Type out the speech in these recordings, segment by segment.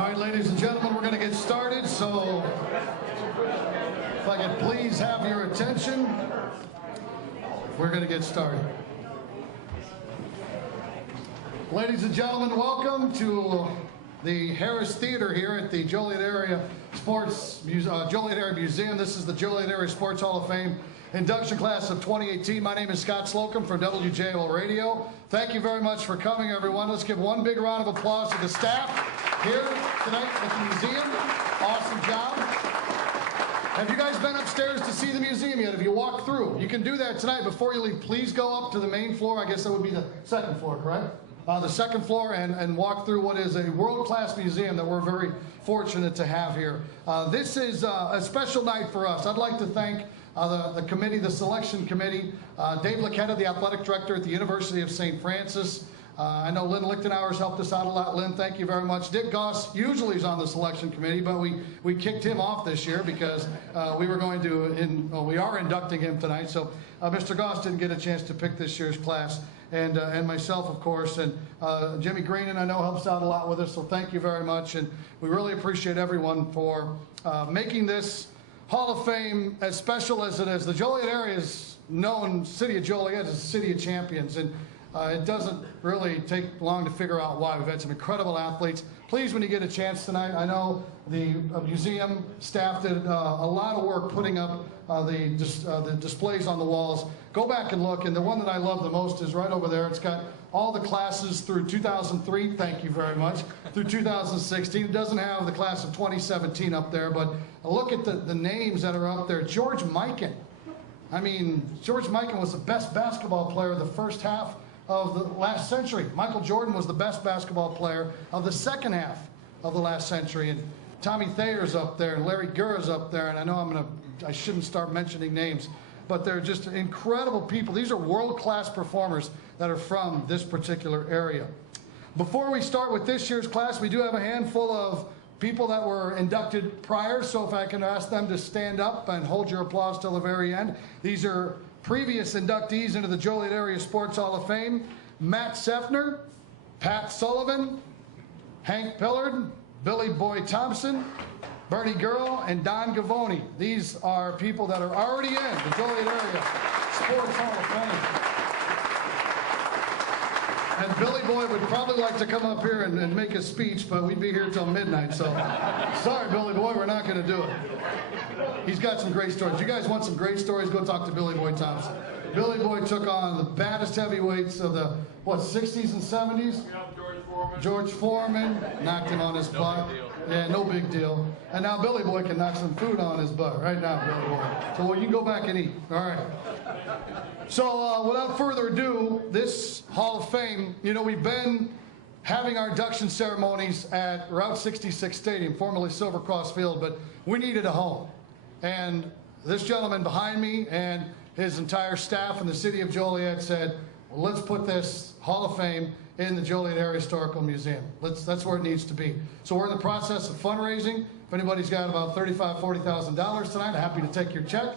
All right, ladies and gentlemen, we're going to get started, so if I could please have your attention, we're going to get started. Ladies and gentlemen, welcome to the Harris Theater here at the Joliet Area Joliet Area Museum. This is the Joliet Area Sports Hall of Fame induction class of 2018. My name is Scott Slocum from WJOL Radio. Thank you very much for coming, everyone. Let's give one big round of applause to the staff here tonight at the museum. Awesome job. Have you guys been upstairs to see the museum yet? Have you walked through? You can do that tonight before you leave. Please go up to the main floor. I guess that would be the second floor, correct? The second floor and walk through what is a world-class museum that we're very fortunate to have here. This is a special night for us. I'd like to thank the committee, the selection committee, Dave Laquetta, the athletic director at the University of St. Francis. I know Lynn Lichtenauer's helped us out a lot. Lynn, thank you very much. Dick Goss usually is on the selection committee, but we kicked him off this year because we are inducting him tonight. So Mr. Goss didn't get a chance to pick this year's class. And myself, of course, and Jimmy Greenan, I know, helps out a lot with us, so thank you very much. And we really appreciate everyone for making this Hall of Fame as special as it is. The Joliet area is known, city of Joliet, as a city of champions, and it doesn't really take long to figure out why. We've had some incredible athletes. Please, when you get a chance tonight, I know the museum staff did a lot of work putting up the displays on the walls. Go back and look, and the one that I love the most is right over there. It's got all the classes through 2003, thank you very much, through 2016. It doesn't have the class of 2017 up there, but look at the names that are up there. George Mikan. I mean, George Mikan was the best basketball player of the first half of the last century. Michael Jordan was the best basketball player of the second half of the last century. And Tommy Thayer's up there, and Larry Gurra's up there, and I know I shouldn't start mentioning names, but they're just incredible people. These are world-class performers that are from this particular area. Before we start with this year's class, we do have a handful of people that were inducted prior, so if I can ask them to stand up and hold your applause till the very end. These are previous inductees into the Joliet Area Sports Hall of Fame: Matt Seffner, Pat Sullivan, Hank Pillard, Billy Boy Thompson, Bernie Girl, and Don Gavoni. These are people that are already in the Joliet Area Sports Hall of Fame. And Billy Boy would probably like to come up here and make a speech, but we'd be here till midnight, so sorry, Billy Boy, we're not going to do it. He's got some great stories. You guys want some great stories? Go talk to Billy Boy Thompson. Billy Boy took on the baddest heavyweights of the, 60s and 70s? George Foreman knocked him on his butt. Yeah, no big deal. And now Billy Boy can knock some food on his butt right now, Billy Boy. So you can go back and eat. All right. So without further ado, this Hall of Fame, you know, we've been having our induction ceremonies at Route 66 Stadium, formerly Silver Cross Field, but we needed a home. And this gentleman behind me and his entire staff in the city of Joliet said, well, let's put this Hall of Fame in the Joliet Area Historical Museum. That's where it needs to be. So we're in the process of fundraising. If anybody's got about $35,000, $40,000 tonight, I'm happy to take your check.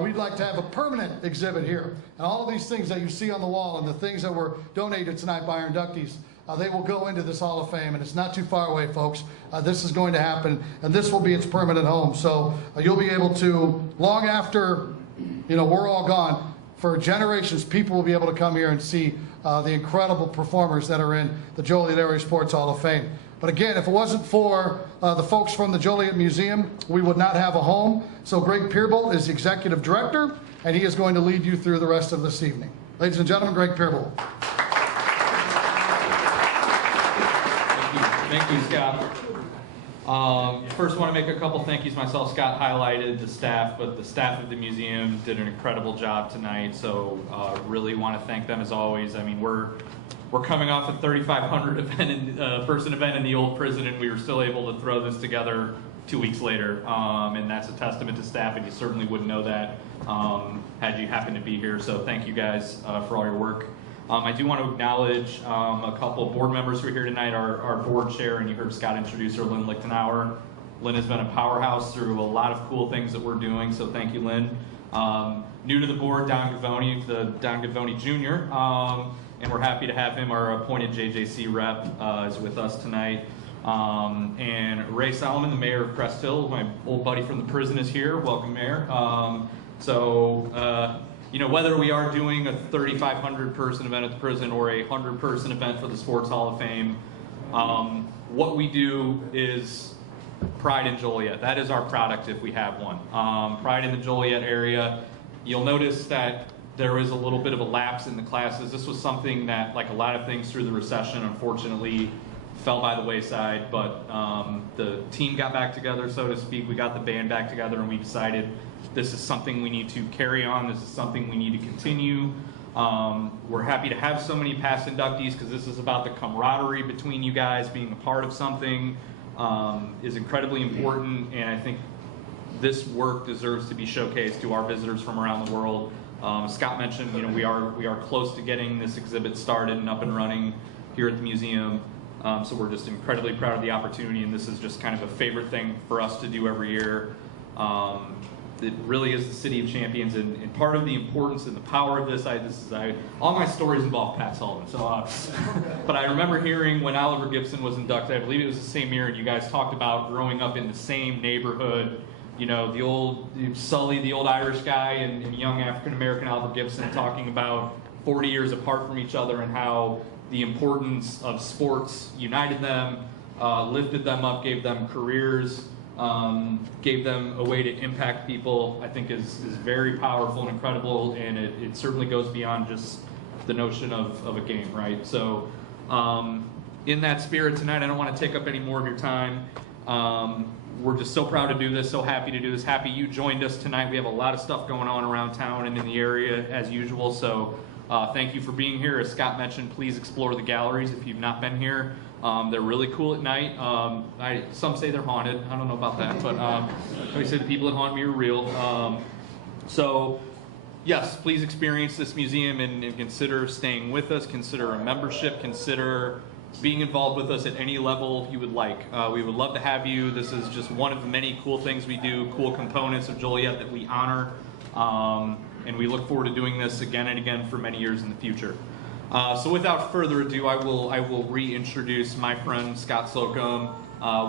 We'd like to have a permanent exhibit here. And all of these things that you see on the wall and the things that were donated tonight by our inductees, they will go into this Hall of Fame, and it's not too far away, folks. This is going to happen, and this will be its permanent home. So you'll be able to, long after we're all gone, for generations, people will be able to come here and see the incredible performers that are in the Joliet Area Sports Hall of Fame. But again, if it wasn't for the folks from the Joliet Museum, we would not have a home. So Greg Peerbolt is the executive director, and he is going to lead you through the rest of this evening. Ladies and gentlemen, Greg Peerbolt. Thank you, Scott. First, I want to make a couple thank yous myself. Scott highlighted the staff, but the staff of the museum did an incredible job tonight, so really want to thank them as always. I mean, we're coming off a 3,500 person event in the old prison, and we were still able to throw this together 2 weeks later, and that's a testament to staff, and you certainly wouldn't know that had you happened to be here, so thank you guys for all your work. I do want to acknowledge a couple of board members who are here tonight. Our board chair, and you heard Scott introduce her, Lynn Lichtenauer. Lynn has been a powerhouse through a lot of cool things that we're doing, so thank you, Lynn. New to the board, Don Gavoni, Don Gavoni Jr., and we're happy to have him. Our appointed JJC rep is with us tonight. And Ray Solomon, the mayor of Crest Hill, my old buddy from the prison, is here. Welcome, Mayor. You know, whether we are doing a 3,500 person event at the prison or a 100 person event for the Sports Hall of Fame, what we do is Pride in Joliet. That is our product if we have one. Pride in the Joliet area. You'll notice that there is a little bit of a lapse in the classes. This was something that, like a lot of things through the recession, unfortunately fell by the wayside, but the team got back together, so to speak. We got the band back together and we decided this is something we need to carry on. This is something we need to continue. We're happy to have so many past inductees because this is about the camaraderie between you guys. Being a part of something is incredibly important, and I think this work deserves to be showcased to our visitors from around the world. Scott mentioned, you know, we are close to getting this exhibit started and up and running here at the museum. So we're just incredibly proud of the opportunity, and this is just kind of a favorite thing for us to do every year. It really is the City of Champions, and part of the importance and the power of this, all my stories involve Pat Sullivan. So, but I remember hearing when Oliver Gibson was inducted, I believe it was the same year, and you guys talked about growing up in the same neighborhood. You know, the old Sully, the old Irish guy, and young African-American Oliver Gibson talking about 40 years apart from each other and how the importance of sports united them, lifted them up, gave them careers, gave them a way to impact people. I think is very powerful and incredible, and it certainly goes beyond just the notion of a game, right? So in that spirit tonight, I don't want to take up any more of your time. We're just so proud to do this, so happy to do this. Happy you joined us tonight. We have a lot of stuff going on around town and in the area as usual, so thank you for being here. As Scott mentioned, please explore the galleries if you've not been here. They're really cool at night. Some say they're haunted. I don't know about that, but we say the people that haunt me are real. So yes, please experience this museum and consider staying with us, consider a membership, consider being involved with us at any level you would like. We would love to have you. This is just one of the many cool things we do, cool components of Joliet that we honor. And we look forward to doing this again and again for many years in the future. So without further ado, I will reintroduce my friend Scott Slocum.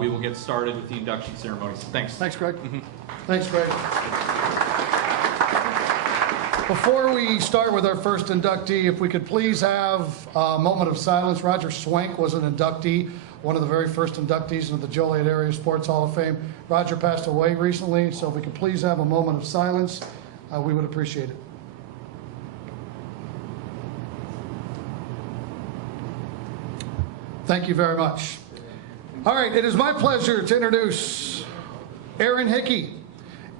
We will get started with the induction ceremonies. Thanks. Thanks, Greg. Thanks, Greg. Before we start with our first inductee, if we could please have a moment of silence. Roger Swank was an inductee, one of the very first inductees into the Joliet Area Sports Hall of Fame. Roger passed away recently, so if we could please have a moment of silence, we would appreciate it. Thank you very much. All right, it is my pleasure to introduce Erin Hickey.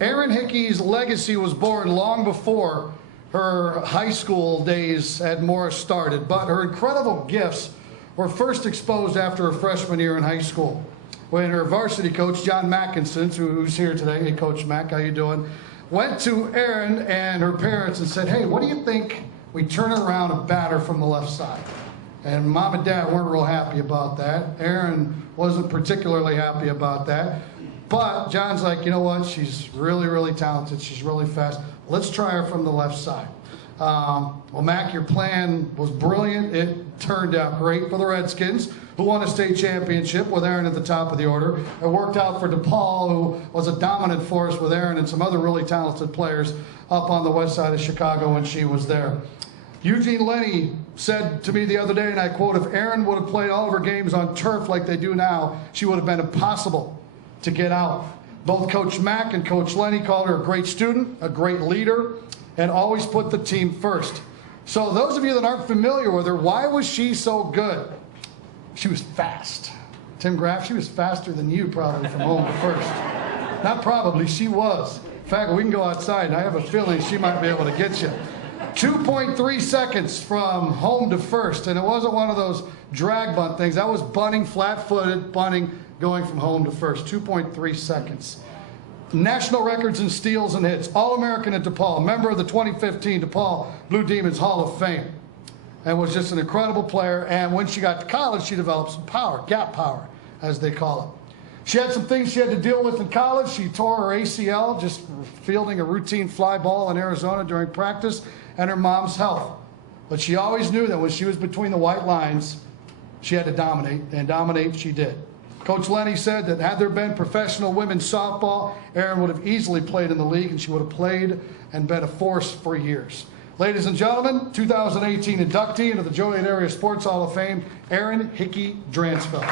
Erin Hickey's legacy was born long before her high school days at Morris started, but her incredible gifts were first exposed after her freshman year in high school, when her varsity coach, John Mackinson, who's here today, hey Coach Mack, how you doing, went to Erin and her parents and said, hey, what do you think we turn around and batter from the left side? And Mom and Dad weren't real happy about that. Erin wasn't particularly happy about that. But John's like, you know what? She's really, really talented. She's really fast. Let's try her from the left side. Well, Mac, your plan was brilliant. It turned out great for the Redskins, who won a state championship with Erin at the top of the order. It worked out for Depaul, who was a dominant force with Erin and some other really talented players up on the west side of Chicago when she was there. Eugene Lenny said to me the other day, and I quote, if Erin would have played all of her games on turf like they do now, she would have been impossible to get out. Both Coach Mack and Coach Lenny called her a great student, a great leader, and always put the team first. So those of you that aren't familiar with her, why was she so good? She was fast. Tim Graff, she was faster than you probably from home to first. Not probably, she was. In fact, we can go outside, and I have a feeling she might be able to get you. 2.3 seconds from home to first, and it wasn't one of those drag bunt things. That was bunting, flat-footed bunting, going from home to first. 2.3 seconds. National records in steals and hits. All-American at Depaul, member of the 2015 Depaul Blue Demons Hall of Fame, and was just an incredible player. And when she got to college, she developed some power, gap power, as they call it. She had some things she had to deal with in college. She tore her ACL just fielding a routine fly ball in Arizona during practice, and her mom's health. But she always knew that when she was between the white lines, she had to dominate, and dominate she did. Coach Lenny said that had there been professional women's softball, Erin would have easily played in the league, and she would have played and been a force for years. Ladies and gentlemen, 2018 inductee into the Joliet Area Sports Hall of Fame, Erin Hickey Dransfeld.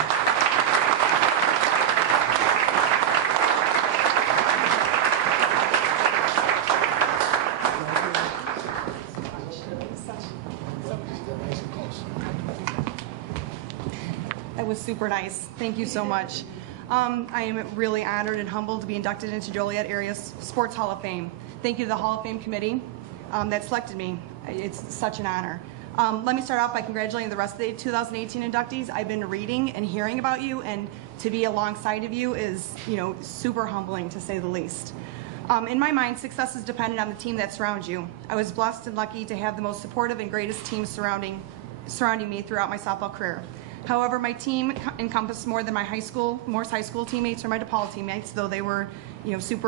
That was super nice. Thank you so much. I am really honored and humbled to be inducted into Joliet Area Sports Hall of Fame. Thank you to the Hall of Fame committee that selected me. It's such an honor. Let me start off by congratulating the rest of the 2018 inductees. I've been reading and hearing about you, and to be alongside of you is, super humbling to say the least. In my mind, success is dependent on the team that surrounds you. I was blessed and lucky to have the most supportive and greatest team surrounding me throughout my softball career. However, my team encompassed more than my high school teammates or my Depaul teammates, though they were, super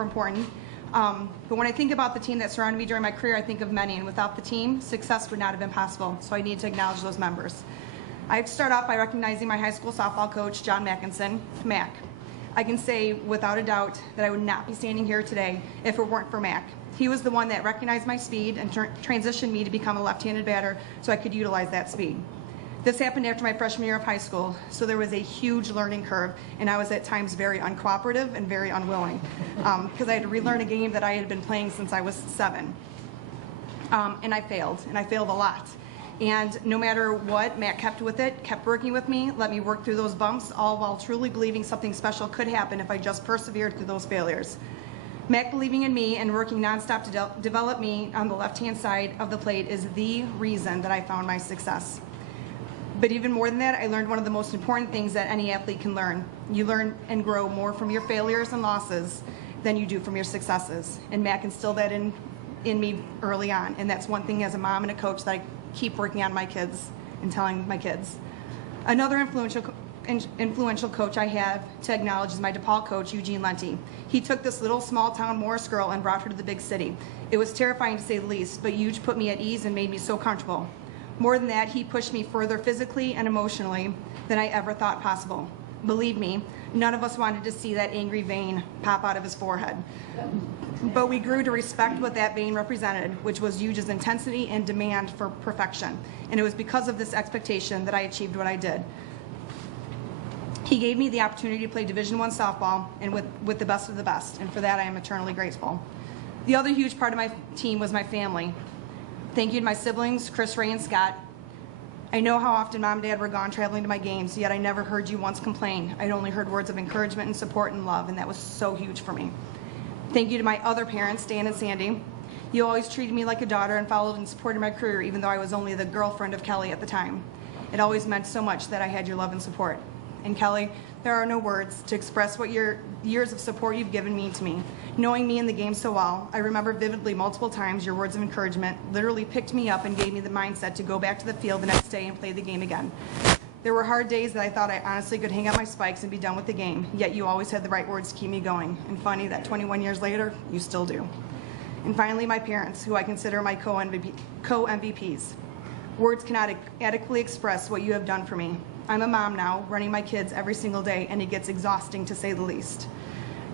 important. But when I think about the team that surrounded me during my career, I think of many, and without the team, success would not have been possible. So I need to acknowledge those members. I'd start off by recognizing my high school softball coach, John Mackinson, Mac. I can say without a doubt that I would not be standing here today if it weren't for Mac. He was the one that recognized my speed and transitioned me to become a left-handed batter so I could utilize that speed. This happened after my freshman year of high school, so there was a huge learning curve, and I was at times very uncooperative and very unwilling because I had to relearn a game that I had been playing since I was 7. And I failed a lot. And no matter what, Matt kept with it, kept working with me, let me work through those bumps, all while truly believing something special could happen if I just persevered through those failures. Mac believing in me and working nonstop to develop me on the left-hand side of the plate is the reason that I found my success. But even more than that, I learned one of the most important things that any athlete can learn. You learn and grow more from your failures and losses than you do from your successes. And Mac instilled that in me early on. And that's one thing as a mom and a coach that I keep working on my kids and telling my kids. Another influential coach I have to acknowledge is my Depaul coach, Eugene. He took this little small town Morris girl and brought her to the big city. It was terrifying to say the least, but Euge put me at ease and made me so comfortable. More than that, he pushed me further physically and emotionally than I ever thought possible. Believe me, none of us wanted to see that angry vein pop out of his forehead. But we grew to respect what that vein represented, which was Euge's intensity and demand for perfection. And it was because of this expectation that I achieved what I did. He gave me the opportunity to play Division I softball and with the best of the best, and for that I am eternally grateful. The other huge part of my team was my family. Thank you to my siblings, Chris, Ray, and Scott. I know how often Mom and Dad were gone traveling to my games, yet I never heard you once complain. I'd only heard words of encouragement and support and love, and that was so huge for me. Thank you to my other parents, Dan and Sandy. You always treated me like a daughter and followed and supported my career, even though I was only the girlfriend of Kelly at the time. It always meant so much that I had your love and support. And Kelly, there are no words to express what your years of support you've given me to me. Knowing me in the game so well, I remember vividly multiple times your words of encouragement literally picked me up and gave me the mindset to go back to the field the next day and play the game again. There were hard days that I thought I honestly could hang up my spikes and be done with the game, yet you always had the right words to keep me going. And funny that 21 years later, you still do. And finally, my parents, who I consider my co-MVPs. Words cannot adequately express what you have done for me. I'm a mom now, running my kids every single day, and it gets exhausting to say the least.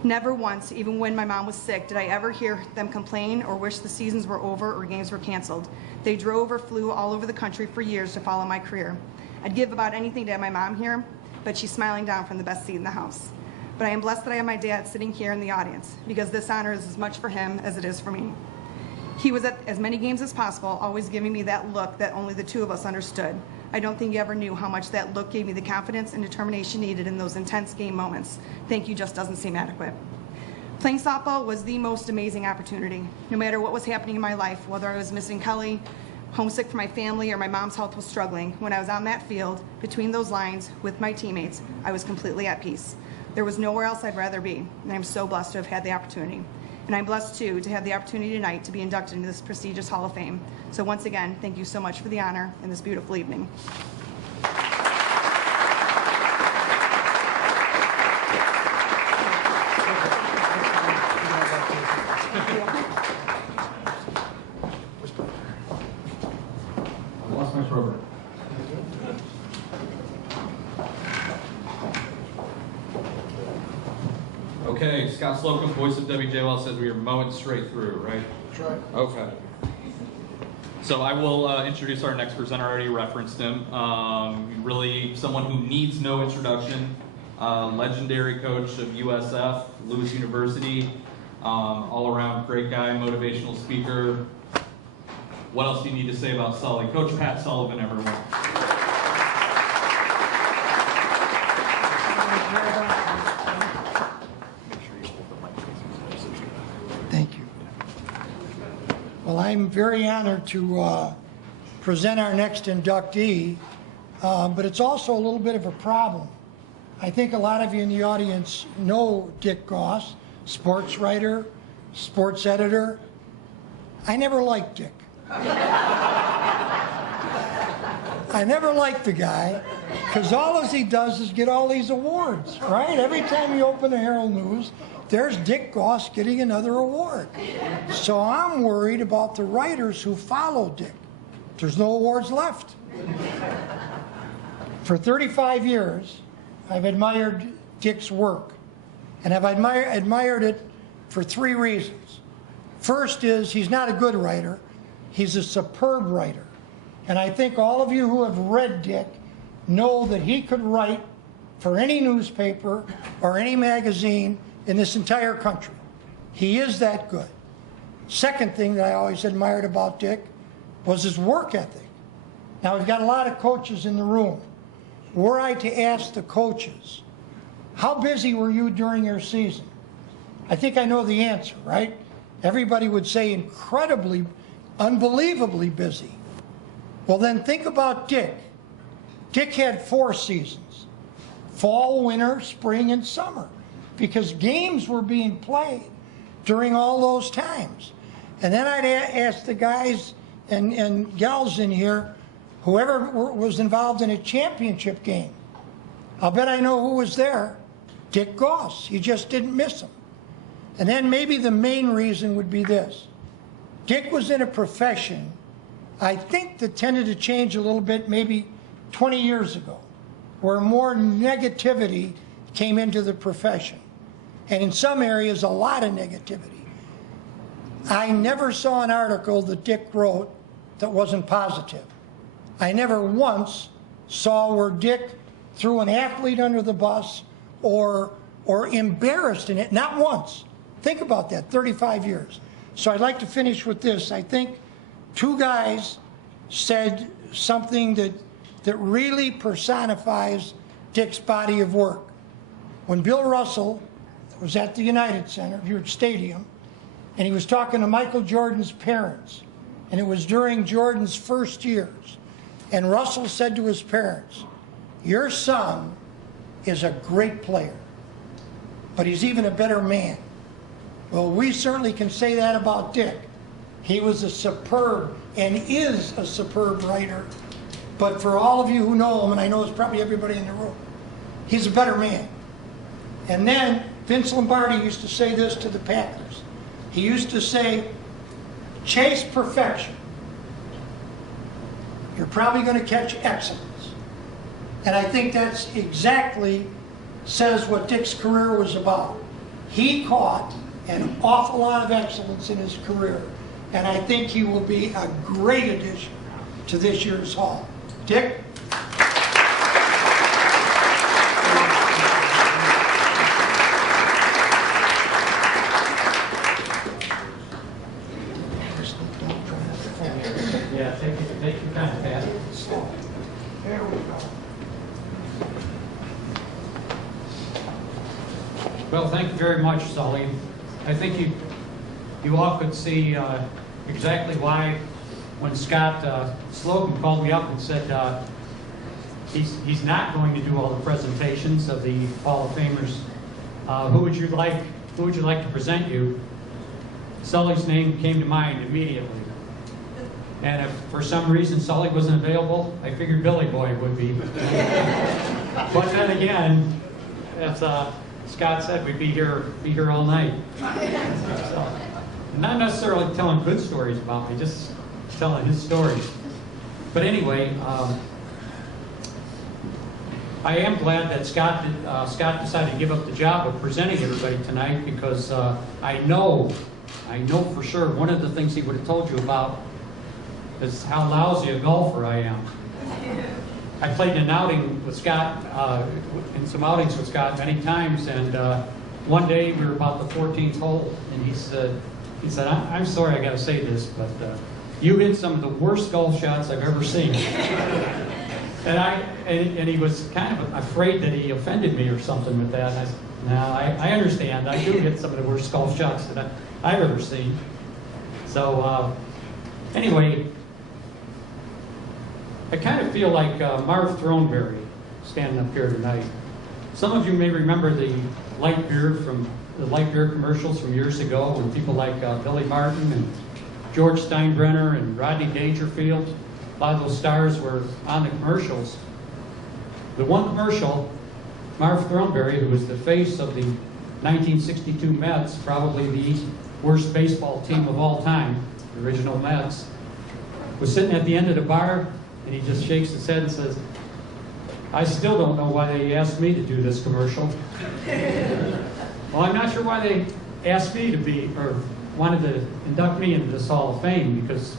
Never once, even when my mom was sick, did I ever hear them complain or wish the seasons were over or games were canceled. They drove or flew all over the country for years to follow my career. I'd give about anything to have my mom here, but she's smiling down from the best seat in the house. But I am blessed that I have my dad sitting here in the audience, because this honor is as much for him as it is for me. He was at as many games as possible, always giving me that look that only the two of us understood. I don't think he ever knew how much that look gave me the confidence and determination needed in those intense game moments. Thank you just doesn't seem adequate. Playing softball was the most amazing opportunity. No matter what was happening in my life, whether I was missing Kelly, homesick for my family, or my mom's health was struggling, when I was on that field, between those lines, with my teammates, I was completely at peace. There was nowhere else I'd rather be, and I'm so blessed to have had the opportunity. And I'm blessed, too, to have the opportunity tonight to be inducted into this prestigious Hall of Fame. So once again, thank you so much for the honor and this beautiful evening. I lost my program. Okay, Scott Slocum, voice of WJL, says we are mowing straight through, right? That's right. Okay. So I will introduce our next presenter. I already referenced him. Really someone who needs no introduction. Legendary coach of USF, Lewis University. All around great guy, motivational speaker. What else do you need to say about Sully? Coach Pat Sullivan, everyone. Thank you. Well, I'm very honored to present our next inductee, but it's also a little bit of a problem. I think a lot of you in the audience know Dick Goss, sports writer, sports editor. I never liked Dick. I never liked the guy because all he does is get all these awards, right? Every time you open the Herald News, there's Dick Goss getting another award. So I'm worried about the writers who follow Dick. There's no awards left. For 35 years, I've admired Dick's work, and I've admired it for 3 reasons. First is he's not a good writer, he's a superb writer. And I think all of you who have read Dick know that he could write for any newspaper or any magazine in this entire country. He is that good. Second thing that I always admired about Dick was his work ethic. Now, we've got a lot of coaches in the room. Were I to ask the coaches, how busy were you during your season? I think I know the answer, right? Everybody would say incredibly, unbelievably busy. Well, then think about Dick. Dick had 4 seasons: fall, winter, spring, and summer, because games were being played during all those times. And then I'd ask the guys and gals in here, whoever was involved in a championship game. I'll bet I know who was there. Dick Goss. He just didn't miss him. And then maybe the main reason would be this. Dick was in a profession, I think, that tended to change a little bit maybe 20 years ago, where more negativity came into the profession. And in some areas, a lot of negativity. I never saw an article that Dick wrote that wasn't positive. I never once saw where Dick threw an athlete under the bus or embarrassed in it, not once. Think about that, 35 years. So I'd like to finish with this. I think 2 guys said something that really personifies Dick's body of work. When Bill Russell was at the United Center, Buick Stadium, and he was talking to Michael Jordan's parents, and it was during Jordan's first years, and Russell said to his parents, "Your son is a great player, but he's even a better man." Well, we certainly can say that about Dick. He was a superb and is a superb writer. But for all of you who know him, and I know it's probably everybody in the room, he's a better man. And then Vince Lombardi used to say this to the Packers. He used to say, chase perfection. You're probably going to catch excellence. And I think that's exactly says what Dick's career was about. He caught an awful lot of excellence in his career. And I think he will be a great addition to this year's Hall. Dick? Yeah, take your time, Pat. There we go. Well, thank you very much, Sully. I think you all could see exactly why when Scott Slocum called me up and said he's not going to do all the presentations of the Hall of Famers. Who would you like to present you? Sully's name came to mind immediately. And if for some reason Sully wasn't available, I figured Billy Boy would be. But then again, as Scott said, we'd be here all night. So, not necessarily telling good stories about me, just telling his stories. But anyway, I am glad that Scott decided to give up the job of presenting everybody tonight, because I know for sure one of the things he would have told you about is how lousy a golfer I am. I played in an outing with Scott, in some outings with Scott many times, and one day we were about the 14th hole, and he said, I'm sorry I got to say this, but you hit some of the worst golf shots I've ever seen. And he was kind of afraid that he offended me or something with that. And I said, no, I understand. I do hit some of the worst golf shots that I've ever seen. So anyway, I kind of feel like Marv Throneberry standing up here tonight. Some of you may remember the light beer commercials from years ago, when people like Billy Martin and George Steinbrenner and Rodney Dangerfield, a lot of those stars were on the commercials. The one commercial, Marv Throneberry, who was the face of the 1962 Mets, probably the worst baseball team of all time, the original Mets, was sitting at the end of the bar, and he just shakes his head and says, I still don't know why they asked me to do this commercial. Well, I'm not sure why they asked me to be, or wanted to induct me into this Hall of Fame, because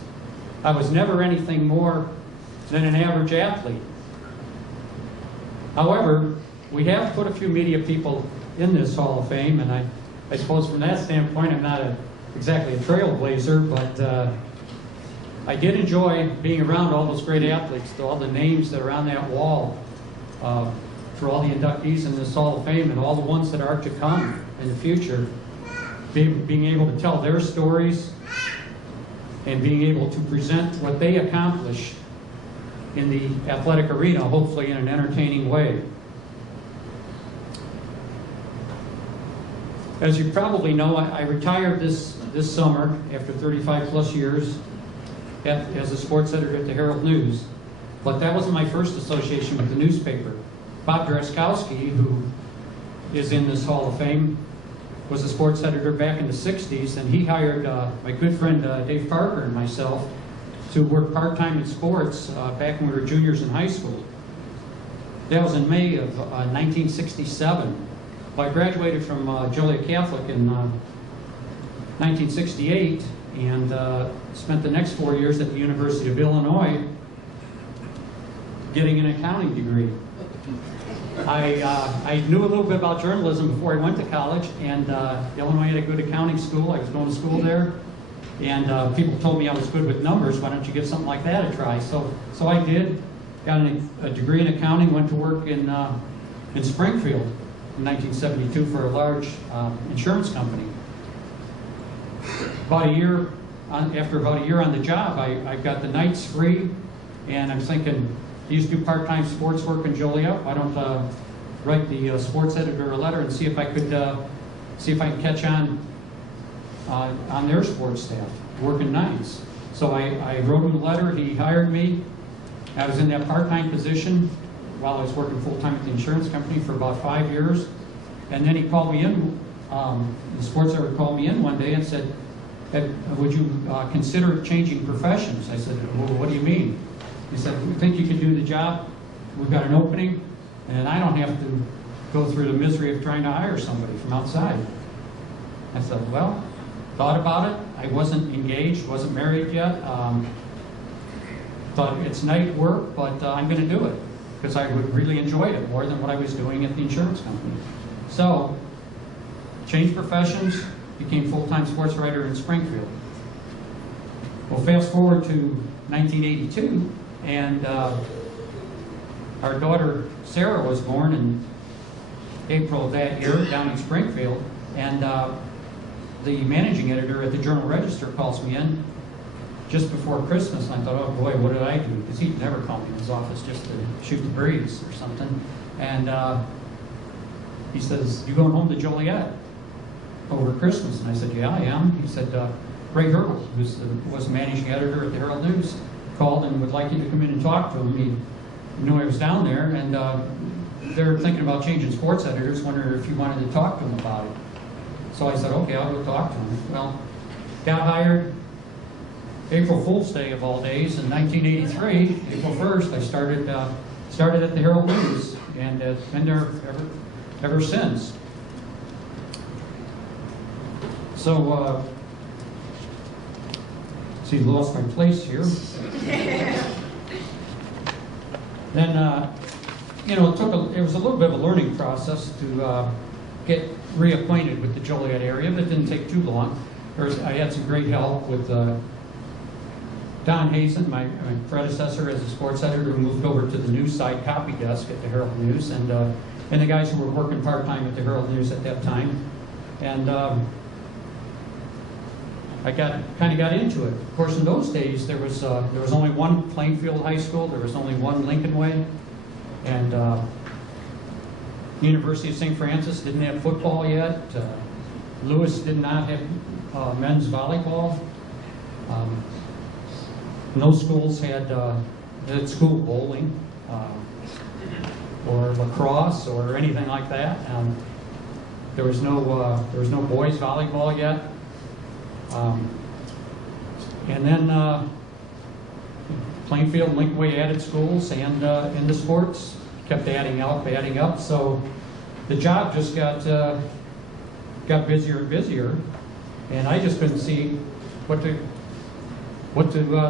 I was never anything more than an average athlete. However, we have put a few media people in this Hall of Fame, and I suppose from that standpoint, I'm not exactly a trailblazer, but I did enjoy being around all those great athletes, all the names that are on that wall, for all the inductees in this Hall of Fame, and all the ones that are to come in the future, being able to tell their stories and being able to present what they accomplished in the athletic arena, hopefully in an entertaining way. As you probably know, I retired this summer after 35 plus years as a sports editor at the Herald News. But that wasn't my first association with the newspaper. Bob Drazkowski, who is in this Hall of Fame, was a sports editor back in the 60s, and he hired my good friend Dave Parker and myself to work part-time in sports back when we were juniors in high school. That was in May of 1967. Well, I graduated from Joliet Catholic in 1968, and spent the next 4 years at the University of Illinois getting an accounting degree. I knew a little bit about journalism before I went to college, and Illinois had a good accounting school. I was going to school there, and people told me I was good with numbers. Why don't you give something like that a try? So I did. Got a degree in accounting. Went to work in Springfield in 1972 for a large insurance company. After about a year on the job, I got the nights free, and I'm thinking, I used to do part-time sports work in Joliet. Why don't write the sports editor a letter and see if I could catch on their sports staff working nights. So I wrote him a letter. He hired me. I was in that part-time position while I was working full-time at the insurance company for about 5 years, and then he called me in. The sports editor called me in one day and said, would you consider changing professions? I said, well, what do you mean? He said, we think you can do the job. We've got an opening, and I don't have to go through the misery of trying to hire somebody from outside. I said, well, thought about it. I wasn't engaged, wasn't married yet. Thought it's night work, but I'm going to do it because I really enjoyed it more than what I was doing at the insurance company. So, changed professions, became full-time sports writer in Springfield. Well, fast forward to 1982, and our daughter Sarah was born in April of that year down in Springfield, and the managing editor at the Journal-Register calls me in just before Christmas, and I thought, oh boy, what did I do? Because he'd never call me in his office just to shoot the breeze or something. And he says, you going home to Joliet over Christmas? And I said, yeah, I am. He said, Ray Hurdle, who was the managing editor at the Herald News, called and would like you to come in and talk to him. He knew I was down there, and they're thinking about changing sports editors, wondering if you wanted to talk to him about it. So I said, okay, I'll go talk to him. Well, got hired April Fool's Day of all days in 1983, April 1st. I started at the Herald News and has been there ever since. So, see, lost my place here. Then, you know, it was a little bit of a learning process to get reacquainted with the Joliet area, but it didn't take too long. I had some great help with Don Hazen, my predecessor as a sports editor, who moved over to the news side copy desk at the Herald News, and the guys who were working part-time at the Herald News at that time. And I kind of got into it. Of course, in those days, there was only one Plainfield High School, there was only one Lincoln Way, and the University of St. Francis didn't have football yet. Lewis did not have men's volleyball. No schools had school bowling or lacrosse or anything like that. There was no boys volleyball yet. And then Plainfield and Lincoln Way added schools, and in the sports kept adding up. So the job just got busier and busier, and I just couldn't see what to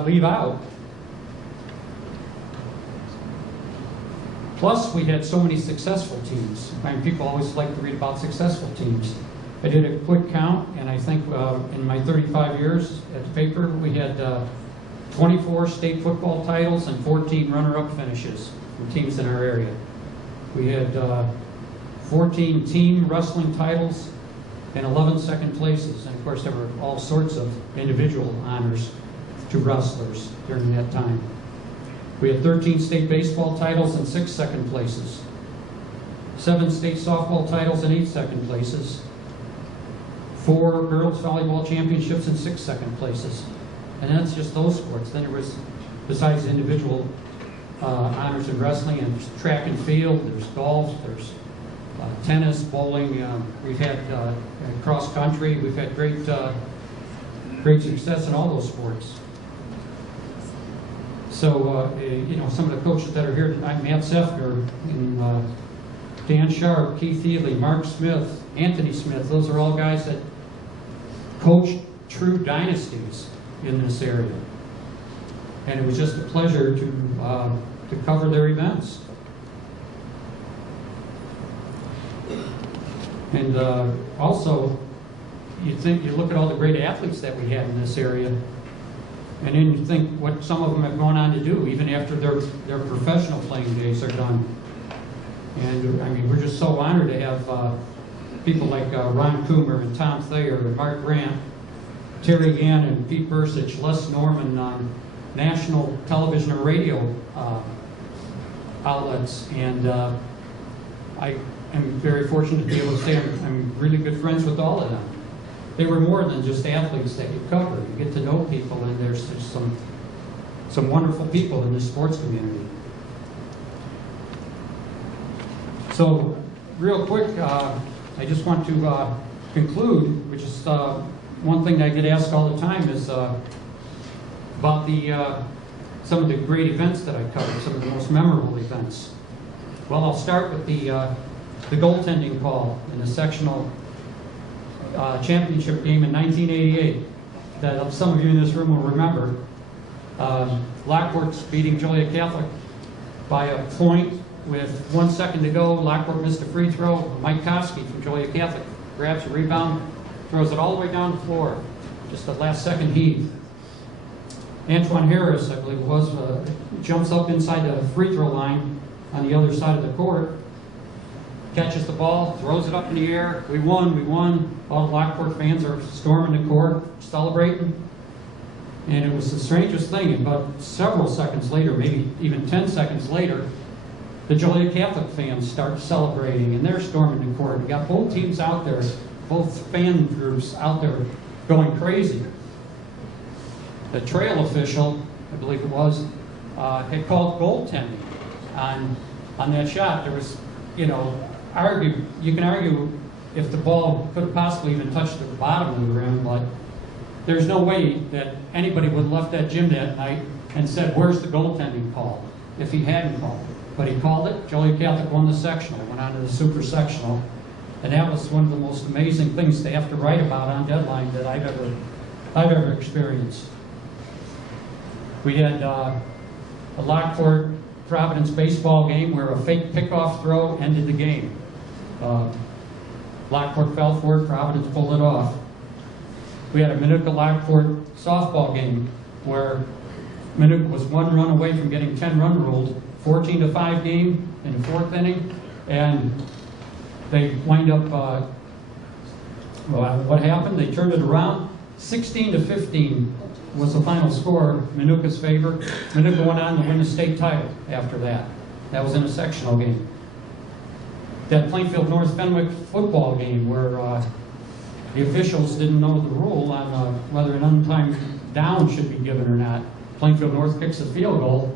leave out. Plus, we had so many successful teams. I mean, people always like to read about successful teams. I did a quick count, and I think in my 35 years at the paper, we had 24 state football titles and 14 runner-up finishes from teams in our area. We had 14 team wrestling titles and 11 second places. And of course, there were all sorts of individual honors to wrestlers during that time. We had 13 state baseball titles and 6 second places, 7 state softball titles and 8 second places, 4 girls volleyball championships and 6 second places. And that's just those sports. Then there was, besides individual honors in wrestling, and track and field, there's golf, there's tennis, bowling, we've had cross country, we've had great success in all those sports. So, you know, some of the coaches that are here tonight, Matt Sefner, and Dan Sharp, Keith Ely, Mark Smith, Anthony Smith, those are all guys that coached true dynasties in this area. And it was just a pleasure to cover their events. And also, you look at all the great athletes that we had in this area, and then you think what some of them have gone on to do, even after their professional playing days are done. And I mean, we're just so honored to have people like Ron Coomer and Tom Thayer and Mark Grant, Terry Gannon, Pete Bursich, Les Norman on national television and radio outlets. And I am very fortunate to be able to say I'm really good friends with all of them. They were more than just athletes that you cover. You get to know people, and there's some wonderful people in the sports community. So, real quick, I just want to conclude, which is one thing I get asked all the time is about some of the great events that I covered, some of the most memorable events. Well, I'll start with the goaltending call in the sectional championship game in 1988 that some of you in this room will remember. Lockport's beating Joliet Catholic by a point with 1 second to go. Lockport missed a free throw. Mike Koski from Joliet Catholic grabs a rebound, throws it all the way down the floor. Just a last second heave. Antoine Harris, I believe it was, jumps up inside the free throw line on the other side of the court, catches the ball, throws it up in the air. We won. All the Lockport fans are storming the court, celebrating. And it was the strangest thing. About several seconds later, maybe even 10 seconds later, the Joliet Catholic fans start celebrating, and they're storming the court. We got both teams out there, both fan groups out there going crazy. The trail official, I believe it was, had called goaltending on that shot. There was, you can argue if the ball could have possibly even touched the bottom of the rim, but there's no way that anybody would have left that gym that night and said, "Where's the goaltending call?" if he hadn't called it. but he called it. Joliet Catholic won the sectional, went on to the super sectional. And that was one of the most amazing things to have to write about on deadline that I've ever experienced. We had a Lockport Providence baseball game where a fake pickoff throw ended the game. Lockport fell for it, Providence pulled it off. We had a Minooka Lockport softball game where Minooka was 1 run away from getting 10-run ruled, 14-5 game in the 4th inning, and they wind up, what happened? They turned it around. 16-15 was the final score, Minooka's favor. Minooka went on to win the state title after that. That was in a sectional game. That Plainfield North Fenwick football game where the officials didn't know the rule on whether an untimed down should be given or not. Plainfield North kicks a field goal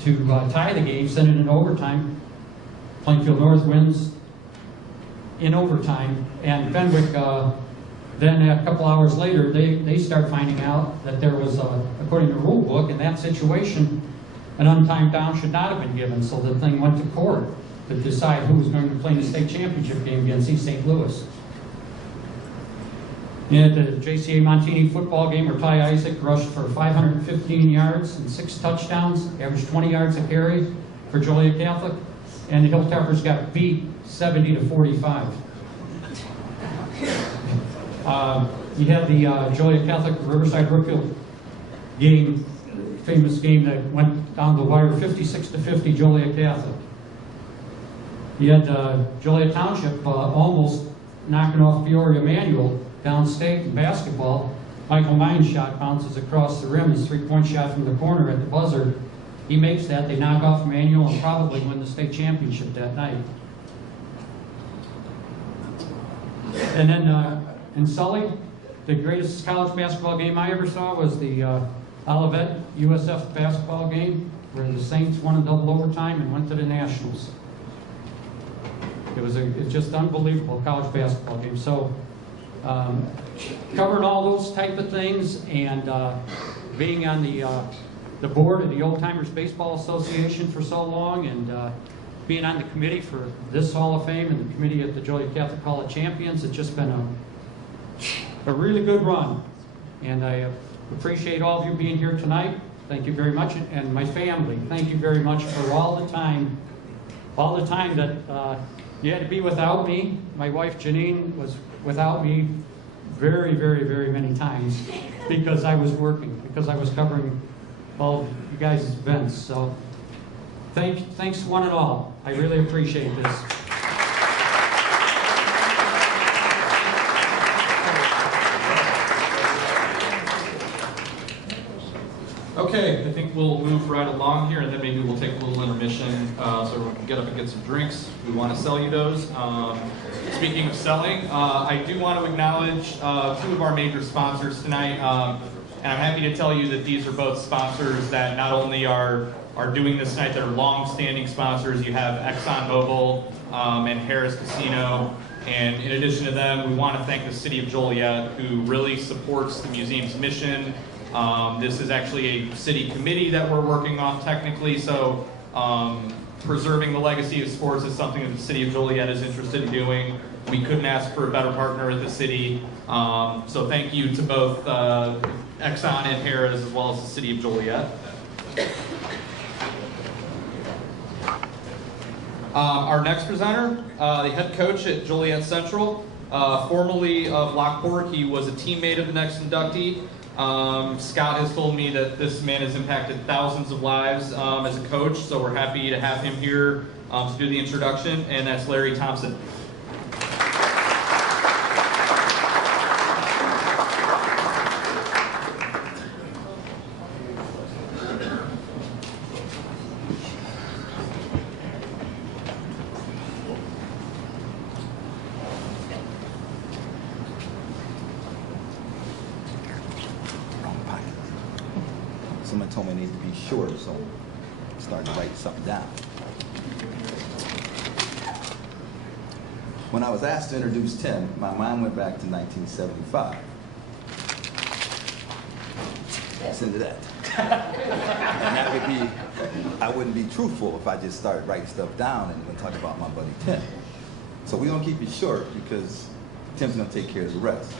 to tie the game, send it in overtime. Plainfield North wins in overtime, and Fenwick, then a couple hours later, they start finding out that there was, according to the rule book, in that situation, an untimed down should not have been given, so the thing went to court to decide who was going to play in the state championship game against East St. Louis. And at the JCA Montini football game where Ty Isaac rushed for 515 yards and 6 touchdowns, averaged 20 yards a carry for Joliet Catholic, and the Hilltoppers got beat 70-45. You had the Joliet Catholic Riverside Brookfield game, famous game that went down the wire, 56-50 Joliet Catholic. You had Joliet Township almost knocking off Peoria Manual downstate in basketball. Michael Mine's shot bounces across the rim, his 3-point shot from the corner at the buzzer. He makes that, they knock off Manual and probably win the state championship that night. And then in Sully, the greatest college basketball game I ever saw was the Olivet USF basketball game where the Saints won in double overtime and went to the Nationals. It's just unbelievable college basketball game. So covering all those type of things and being on the board of the Old Timers Baseball Association for so long and being on the committee for this Hall of Fame and the committee at the Joliet Catholic Hall of Champions, it's just been a really good run. And I appreciate all of you being here tonight. Thank you very much. And my family, thank you very much for all the time that you had to be without me. My wife Janine was without me very, very, very many times because I was working, because I was covering all you guys' events. So thanks one and all. I really appreciate this. Okay, I think we'll move right along here, and then maybe we'll take a little intermission so we can get up and get some drinks. We want to sell you those. Speaking of selling, I do want to acknowledge 2 of our major sponsors tonight, and I'm happy to tell you that these are both sponsors that not only are doing this tonight, that are long-standing sponsors. You have ExxonMobil and Harris Casino, and in addition to them, we want to thank the City of Joliet, who really supports the museum's mission. This is actually a city committee that we're working off technically, so preserving the legacy of sports is something that the City of Joliet is interested in doing. We couldn't ask for a better partner at the city, so thank you to both Exxon and Harris as well as the City of Joliet. Our next presenter, the head coach at Joliet Central, formerly of Lockport. He was a teammate of the next inductee. Scott has told me that this man has impacted thousands of lives as a coach, so we're happy to have him here to do the introduction, and that's Larry Thompson. Someone told me I need to be short, so I started to write something down. When I was asked to introduce Tim, my mind went back to 1975. That's into that. And that would be, I wouldn't be truthful if I just started writing stuff down and talk about my buddy Tim. So we're gonna keep it short because Tim's gonna take care of the rest.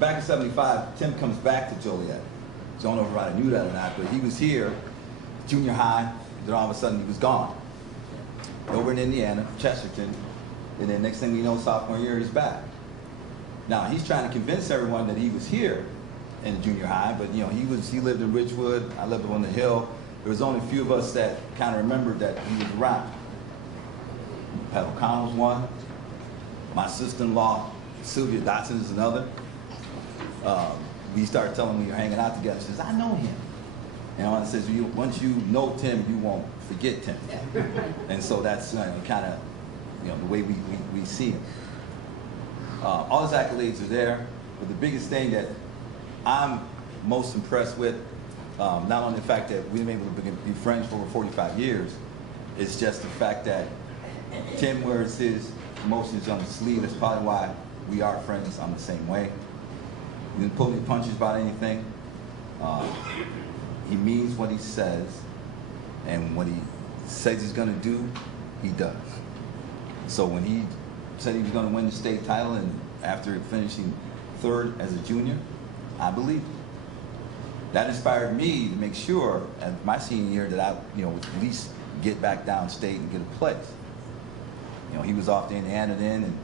Back in '75, Tim comes back to Joliet. So I don't know if I knew that or not, but he was here, junior high, then all of a sudden he was gone. Over in Indiana, Chesterton, and then next thing we know, sophomore year, he's back. Now, he's trying to convince everyone that he was here in junior high, but you know, he lived in Ridgewood, I lived on the hill. There was only a few of us that kind of remembered that he was around. Pat O'Connell's one, my sister-in-law, Sylvia Dotson is another. We started telling me we were hanging out together. She says, I know him. And I says, once you know Tim, you won't forget Tim. And so that's kind of the way we see him. All his accolades are there, but the biggest thing that I'm most impressed with, not only the fact that we've been able to be friends for over 45 years, is just the fact that Tim wears his emotions on his sleeve. That's probably why we are friends. I'm the same way. He didn't pull any punches about anything. He means what he says, and what he says he's going to do, he does. So when he said he was going to win the state title, and after finishing third as a junior, I believed him. That inspired me to make sure, at my senior year, that I, at least get back downstate and get a place. He was off to Indiana then, and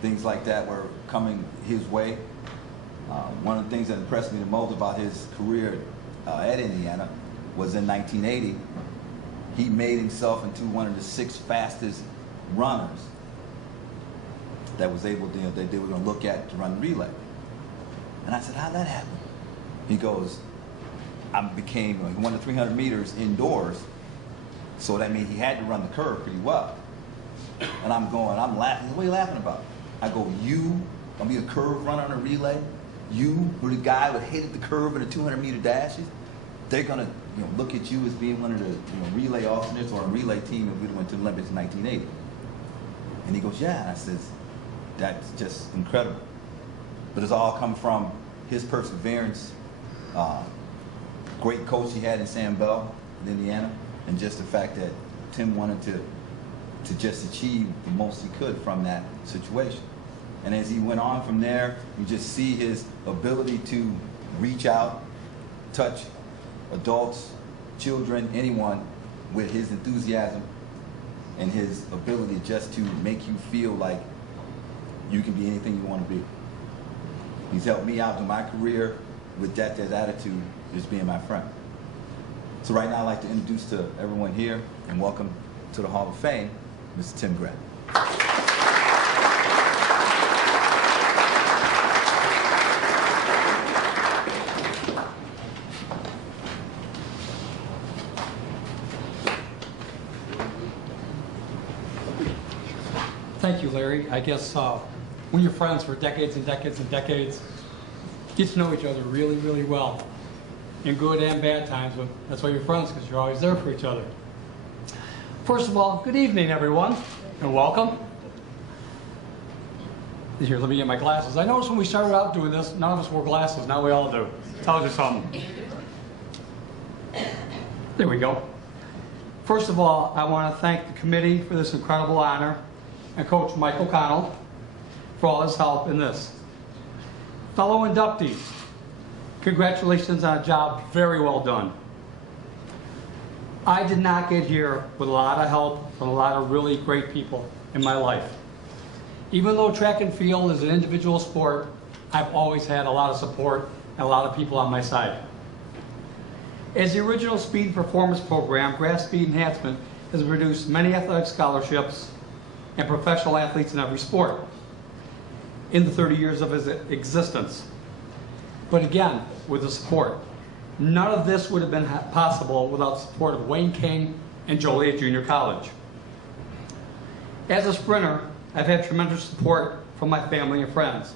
things like that were coming his way. One of the things that impressed me the most about his career at Indiana was in 1980, he made himself into one of the 6 fastest runners that was able to, that they were going to look at to run relay. And I said, how'd that happen? He goes, he won the 300 meters indoors, so that means he had to run the curve pretty well. And I'm laughing. What are you laughing about? I go, you gonna be a curve runner on a relay? You, who the guy who hated the curve in the 200-meter dashes, they're gonna look at you as being one of the relay alternates or a relay team if we went to the Olympics in 1980. And he goes, yeah. And I says, that's just incredible. But it's all come from his perseverance, great coach he had in Sam Bell in Indiana, and just the fact that Tim wanted to just achieve the most he could from that situation. And as he went on from there, you just see his ability to reach out, touch adults, children, anyone, with his enthusiasm and his ability just to make you feel like you can be anything you want to be. He's helped me out in my career with that attitude, just being my friend. So right now I'd like to introduce to everyone here and welcome to the Hall of Fame, Mr. Tim Grant. Thank you, Larry. I guess when you're friends for decades and decades and decades, get to know each other really, really well, in good and bad times, but that's why you're friends, because you're always there for each other. First of all, good evening, everyone, and welcome. Here, let me get my glasses. I noticed when we started out doing this, none of us wore glasses. Now we all do. Tells you something. There we go. First of all, I want to thank the committee for this incredible honor, and Coach Mike O'Connell for all his help in this. Fellow inductees, congratulations on a job very well done. I did not get here with a lot of help from a lot of really great people in my life. Even though track and field is an individual sport, I've always had a lot of support and a lot of people on my side. As the original speed and performance program, Grass Speed Enhancement has produced many athletic scholarships and professional athletes in every sport in the 30 years of its existence. But again, with the support. None of this would have been possible without the support of Wayne King and Joliet Junior College. As a sprinter, I've had tremendous support from my family and friends.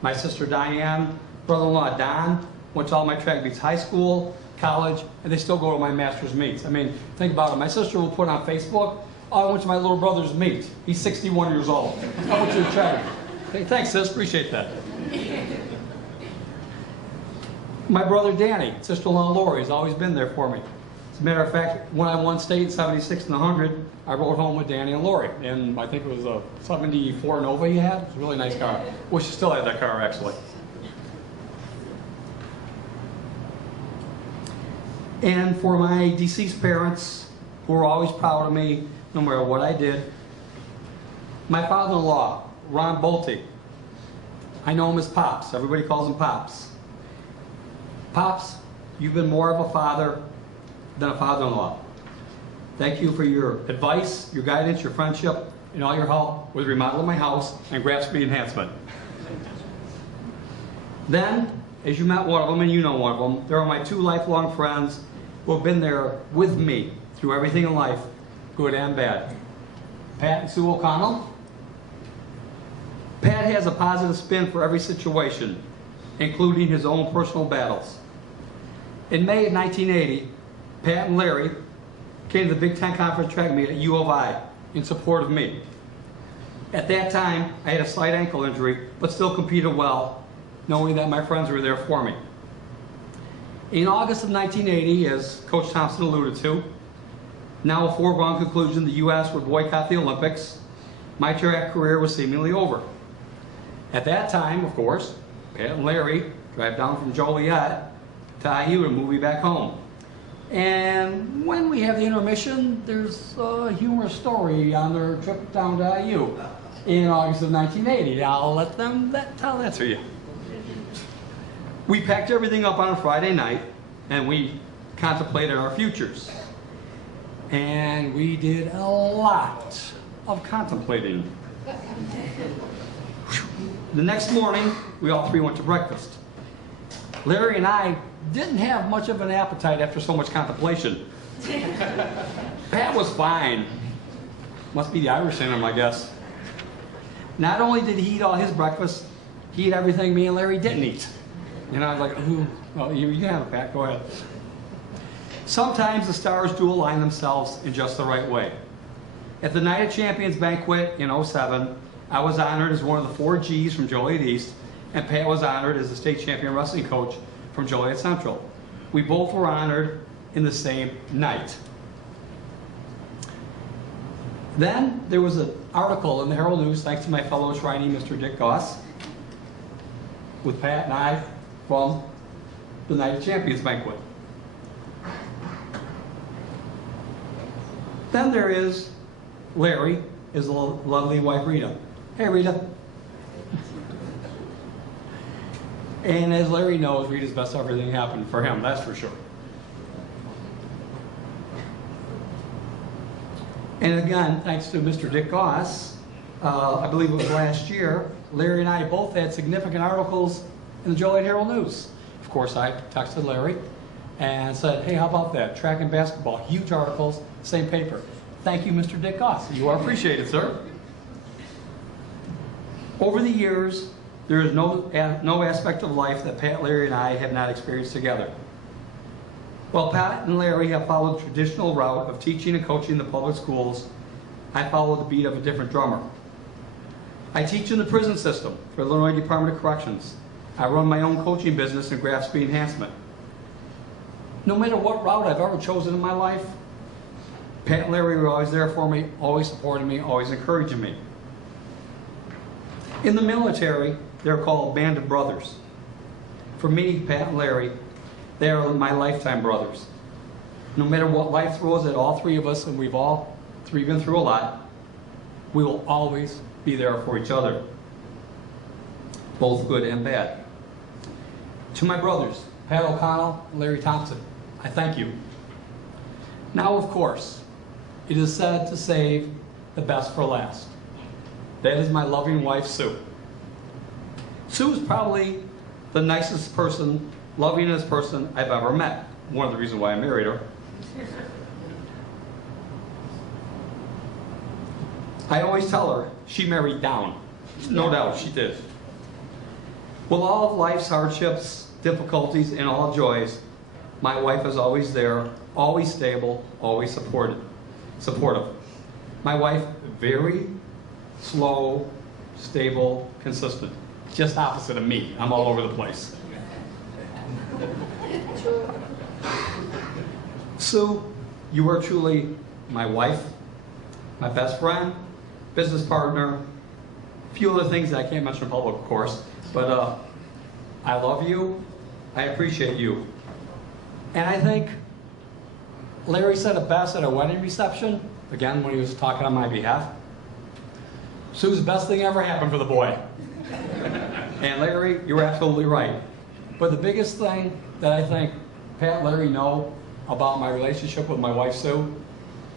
My sister Diane, brother-in-law Don, went to all my track meets, high school, college, and they still go to my master's meets. I mean, think about it. My sister will put on Facebook, oh, I went to my little brother's meet. He's 61 years old. I went to the track. Hey, thanks, sis. Appreciate that. My brother Danny, sister-in-law Lori, has always been there for me. As a matter of fact, when I won state 76 and 100, I rode home with Danny and Lori. And I think it was a 74 Nova he had. It was a really nice car. Wish he still had that car, actually. And for my deceased parents, who were always proud of me, no matter what I did, my father-in-law, Ron Bolte. I know him as Pops. Everybody calls him Pops. Pops, you've been more of a father than a father-in-law. Thank you for your advice, your guidance, your friendship, and all your help with remodeling my house and graph speed enhancement. Then, as you met one of them, and you know one of them, there are my two lifelong friends who have been there with me through everything in life, good and bad. Pat and Sue O'Connell. Pat has a positive spin for every situation, including his own personal battles. In May of 1980, Pat and Larry came to the Big Ten Conference track meet at U of I in support of me. At that time, I had a slight ankle injury, but still competed well, knowing that my friends were there for me. In August of 1980, as Coach Thompson alluded to, now a foregone conclusion the U.S. would boycott the Olympics, my track career was seemingly over. At that time, of course, Pat and Larry drive down from Joliet to IU to move me back home. And when we have the intermission, there's a humorous story on their trip down to IU in August of 1980. I'll let them tell that to you. We packed everything up on a Friday night, and we contemplated our futures. And we did a lot of contemplating. The next morning, we all three went to breakfast. Larry and I didn't have much of an appetite after so much contemplation. Pat was fine. Must be the Irish in him, I guess. Not only did he eat all his breakfast, he ate everything me and Larry didn't eat. And I was like, ooh, well, you can have it, Pat, go ahead. Sometimes the stars do align themselves in just the right way. At the Night of Champions banquet in '07, I was honored as one of the 4 Gs from Joliet East, and Pat was honored as the state champion wrestling coach from Joliet Central. We both were honored in the same night. Then there was an article in the Herald News, thanks to my fellow Shriney, Mr. Dick Goss, with Pat and I from the Night of Champions banquet. Then there is Larry, his lovely wife Rita. Hey Rita. And as Larry knows, Rita's best everything happened for him, that's for sure. And again, thanks to Mr. Dick Goss, I believe it was last year, Larry and I both had significant articles in the Joliet Herald News. Of course, I texted Larry and said, hey, how about that? Track and basketball, huge articles, same paper. Thank you, Mr. Dick Goss. You are appreciated, sir. Over the years, there is no aspect of life that Pat, Larry, and I have not experienced together. While Pat and Larry have followed the traditional route of teaching and coaching in the public schools, I follow the beat of a different drummer. I teach in the prison system for Illinois Department of Corrections. I run my own coaching business in graph speed enhancement. No matter what route I've ever chosen in my life, Pat and Larry were always there for me, always supporting me, always encouraging me. In the military, they're called Band of Brothers. For me, Pat and Larry, they are my lifetime brothers. No matter what life throws at all three of us, and we've all three been through a lot, we will always be there for each other, both good and bad. To my brothers, Pat O'Connell and Larry Thompson, I thank you. Now, of course, it is said to save the best for last. That is my loving wife, Sue. Sue is probably the nicest person, lovingest person I've ever met. One of the reasons why I married her. I always tell her she married down. No doubt she did. With all of life's hardships, difficulties, and all joys, my wife is always there, always stable, always supportive. My wife, very slow, stable, consistent. Just opposite of me. I'm all over the place. Sue, you are truly my wife, my best friend, business partner, a few other things that I can't mention in public, of course, but I love you, I appreciate you. And I think Larry said it best at a wedding reception, again, when he was talking on my behalf. Sue's the best thing ever happened for the boy. And Larry, you're absolutely right. But the biggest thing that I think Pat and Larry know about my relationship with my wife, Sue,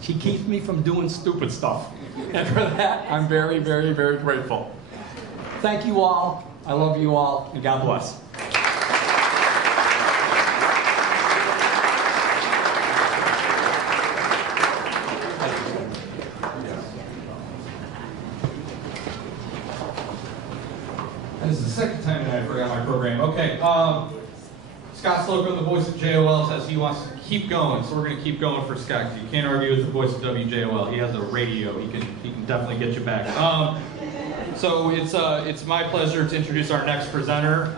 she keeps me from doing stupid stuff. And for that, I'm very, very, very grateful. Thank you all. I love you all, and God bless. This is the second time that I forgot my program. Okay, Scott Slocum, the voice of JOL, says he wants to keep going, so we're going to keep going for Scott, because you can't argue with the voice of WJOL. He has a radio. He can definitely get you back. So it's my pleasure to introduce our next presenter.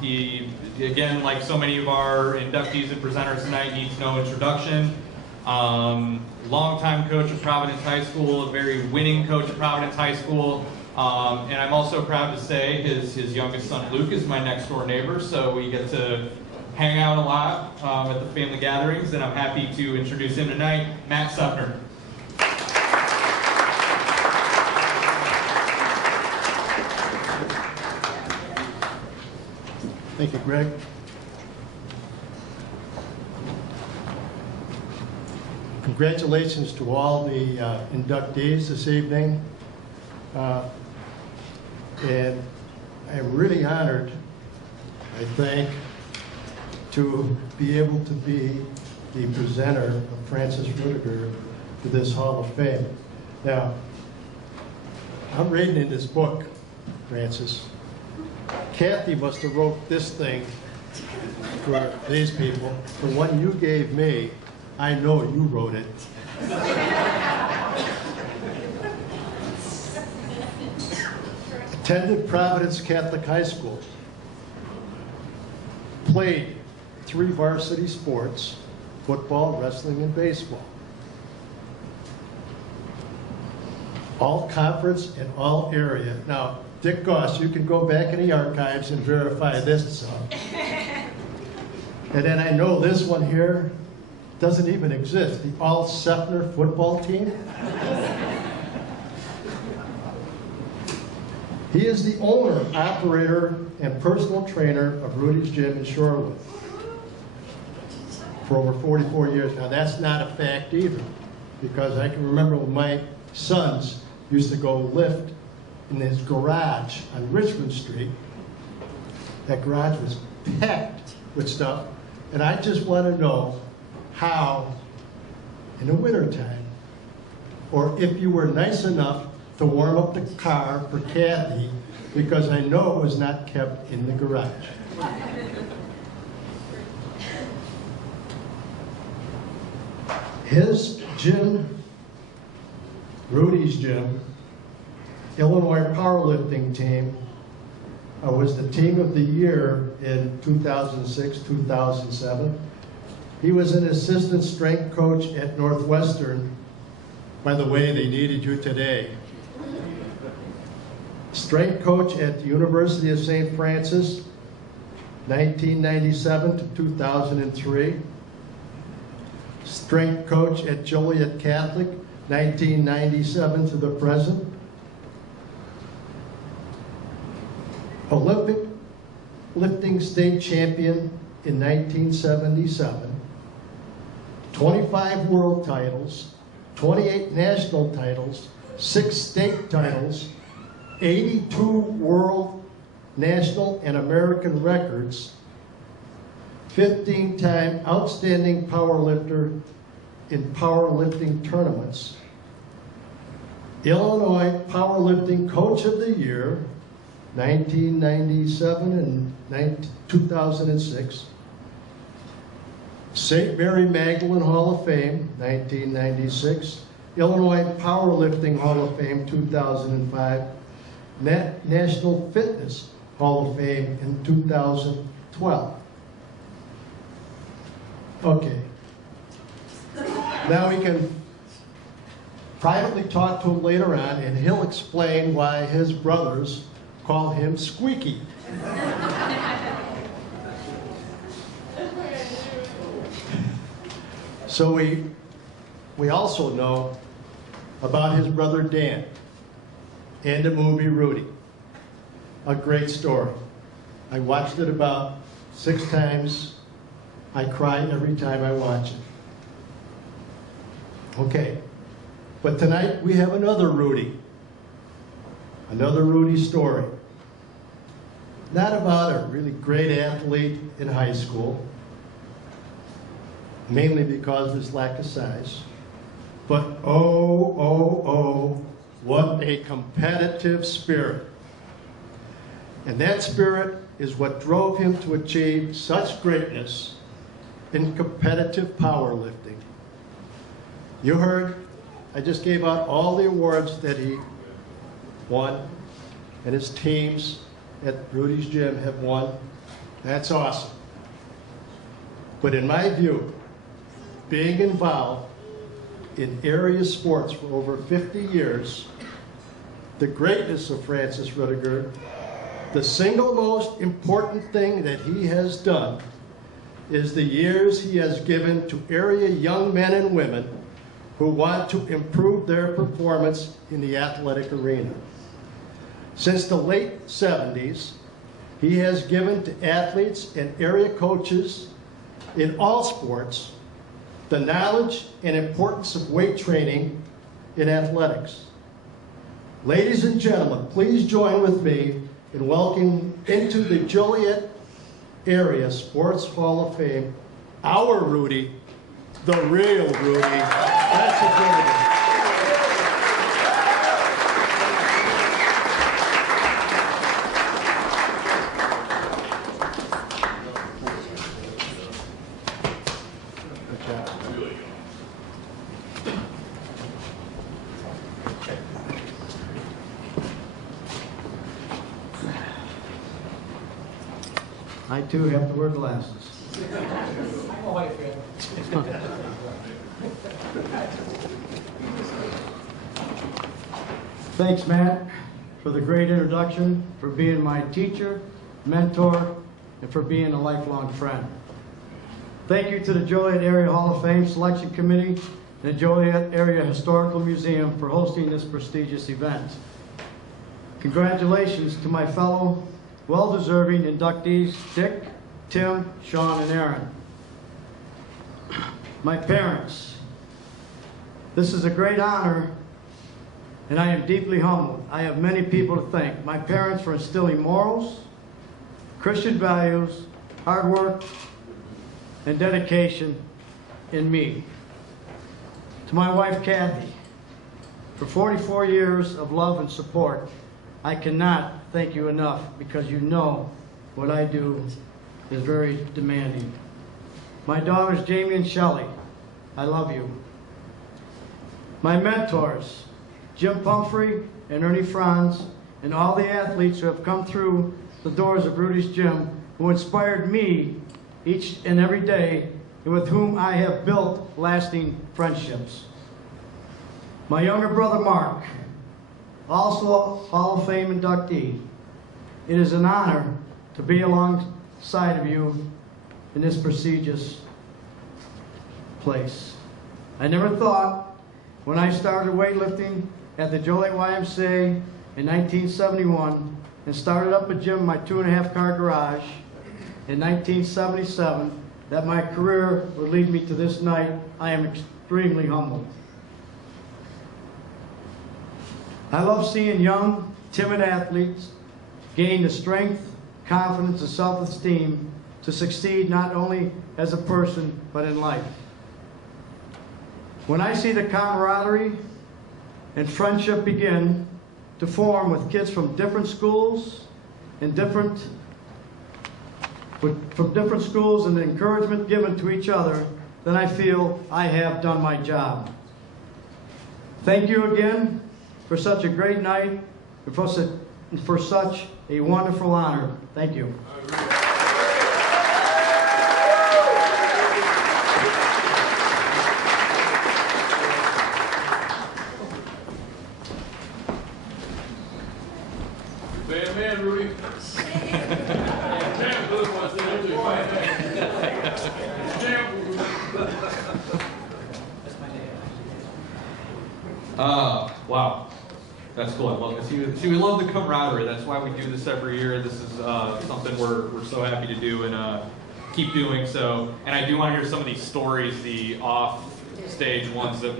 He, again, like so many of our inductees and presenters tonight, needs no introduction. Longtime coach of Providence High School, a very winning coach of Providence High School. And I'm also proud to say his youngest son, Luke, is my next door neighbor, so we get to hang out a lot at the family gatherings, and I'm happy to introduce him tonight, Matt Sufner. Thank you, Greg. Congratulations to all the inductees this evening. And I'm really honored, I think, to be able to be the presenter of Francis Rudiger to this Hall of Fame. Now, I'm reading in this book, Francis. Kathy must have wrote this thing for these people. The one you gave me, I know you wrote it. Attended Providence Catholic High School. Played 3 varsity sports, football, wrestling, and baseball. All conference and all area. Now, Dick Goss, you can go back in the archives and verify this. And then I know this one here doesn't even exist. The All-Sefner football team. He is the owner, operator, and personal trainer of Rudy's Gym in Shorewood for over 44 years. Now, that's not a fact either, because I can remember when my sons used to go lift in his garage on Richmond Street. That garage was packed with stuff, and I just want to know how, in the wintertime, or if you were nice enough to warm up the car for Kathy, because I know it was not kept in the garage. His gym, Rudy's Gym, Illinois powerlifting team, was the team of the year in 2006, 2007. He was an assistant strength coach at Northwestern. By the way, they needed you today. Strength coach at the University of St. Francis, 1997 to 2003. Strength coach at Joliet Catholic, 1997 to the present. Olympic lifting state champion in 1977. 25 world titles, 28 national titles, 6 state titles, 82 world, national, and American records, 15-time outstanding powerlifter in powerlifting tournaments, Illinois Powerlifting Coach of the Year, 1997 and 2006, St. Mary Magdalene Hall of Fame, 1996, Illinois Powerlifting Hall of Fame, 2005, National Fitness Hall of Fame in 2012. Okay. Now we can privately talk to him later on, and he'll explain why his brothers call him Squeaky. So we also know about his brother Dan and the movie Rudy. A great story. I watched it about 6 times. I cry every time I watch it. Okay, but tonight we have another Rudy story. Not about a really great athlete in high school, mainly because of his lack of size, but oh, what a competitive spirit. And that spirit is what drove him to achieve such greatness in competitive powerlifting. You heard, I just gave out all the awards that he won, and his teams at Rudy's Gym have won. That's awesome. But in my view, being involved in area sports for over 50 years, the greatness of Francis Rudiger, the single most important thing that he has done is the years he has given to area young men and women who want to improve their performance in the athletic arena. Since the late 70s, he has given to athletes and area coaches in all sports the knowledge and importance of weight training in athletics. Ladies and gentlemen, please join with me in welcoming into the Joliet Area Sports Hall of Fame our Rudy, the real Rudy. That's a good one. I too have to wear glasses. Thanks, Matt, for the great introduction, for being my teacher, mentor, and for being a lifelong friend. Thank you to the Joliet Area Hall of Fame Selection Committee and the Joliet Area Historical Museum for hosting this prestigious event. Congratulations to my fellow well-deserving inductees, Dick, Tim, Sean, and Aaron. My parents, this is a great honor, and I am deeply humbled. I have many people to thank. My parents for instilling morals, Christian values, hard work, and dedication in me. To my wife, Kathy, for 44 years of love and support. I cannot thank you enough because you know what I do is very demanding. My daughters, Jamie and Shelley, I love you. My mentors, Jim Pumphrey and Ernie Franz, and all the athletes who have come through the doors of Rudy's Gym, who inspired me each and every day, and with whom I have built lasting friendships. My younger brother, Mark, also a Hall of Fame inductee. It is an honor to be alongside of you in this prestigious place. I never thought when I started weightlifting at the Joliet YMCA in 1971 and started up a gym in my 2.5-car garage in 1977 that my career would lead me to this night. I am extremely humbled. I love seeing young, timid athletes gain the strength, confidence, and self-esteem to succeed not only as a person, but in life. When I see the camaraderie and friendship begin to form with kids from different schools and the encouragement given to each other, then I feel I have done my job. Thank you again for such a great night, and for such a wonderful honor. Thank you. Bad man, Rudy. Damn good one, Wow. That's cool. I love it. See, we love the camaraderie. That's why we do this every year. This is something we're so happy to do and keep doing. So, and I do want to hear some of these stories, the off-stage ones that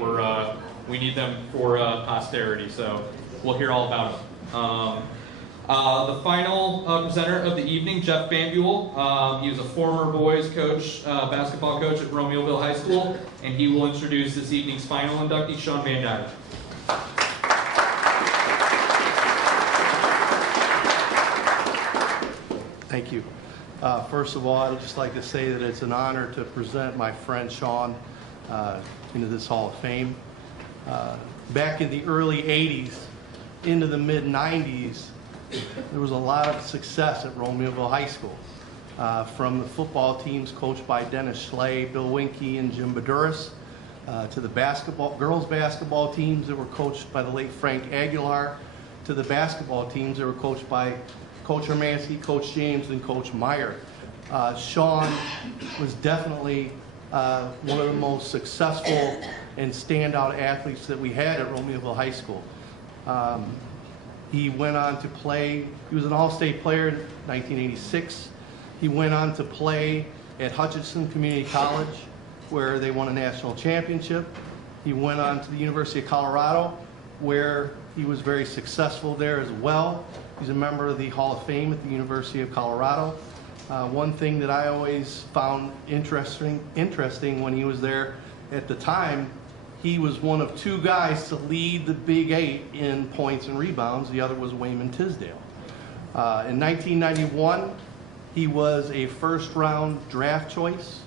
we need them for posterity. So we'll hear all about them. The final presenter of the evening, Jeff Van Buell. He was a former boys coach, basketball coach at Romeoville High School, and he will introduce this evening's final inductee, Sean Van Dyke. Thank you. First of all, I'd just like to say that it's an honor to present my friend Sean into this Hall of Fame. Back in the early 80s, into the mid 90s, there was a lot of success at Romeoville High School. From the football teams coached by Dennis Schley, Bill Winke, and Jim Baduras, to the girls basketball teams that were coached by the late Frank Aguilar, to the basketball teams that were coached by Coach Hermansky, Coach James, and Coach Meyer. Sean was definitely one of the most successful and standout athletes that we had at Romeoville High School. He went on to play, he was an all-state player in 1986. He went on to play at Hutchinson Community College, where they won a national championship. He went on to the University of Colorado, where he was very successful there as well. He's a member of the Hall of Fame at the University of Colorado. One thing that I always found interesting when he was there at the time, he was one of two guys to lead the Big Eight in points and rebounds. The other was Wayman Tisdale. In 1991, he was a first-round draft choice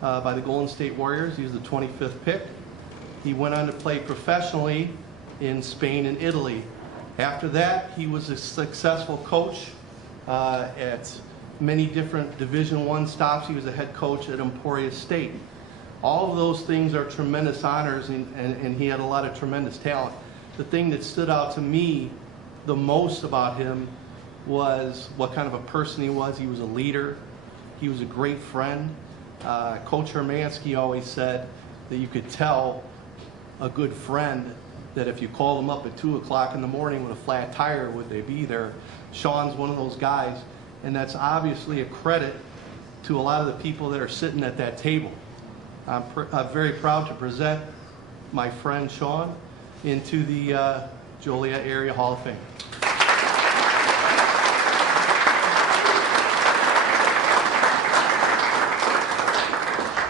by the Golden State Warriors. He was the 25th pick. He went on to play professionally in Spain and Italy. After that, he was a successful coach at many different Division I stops. He was a head coach at Emporia State. All of those things are tremendous honors, and he had a lot of tremendous talent. The thing that stood out to me the most about him was what kind of a person he was. He was a leader. He was a great friend. Coach Hermansky always said that you could tell a good friend that if you called them up at 2 o'clock in the morning with a flat tire, would they be there? Sean's one of those guys, and that's obviously a credit to a lot of the people that are sitting at that table. I'm very proud to present my friend Sean into the Joliet Area Hall of Fame.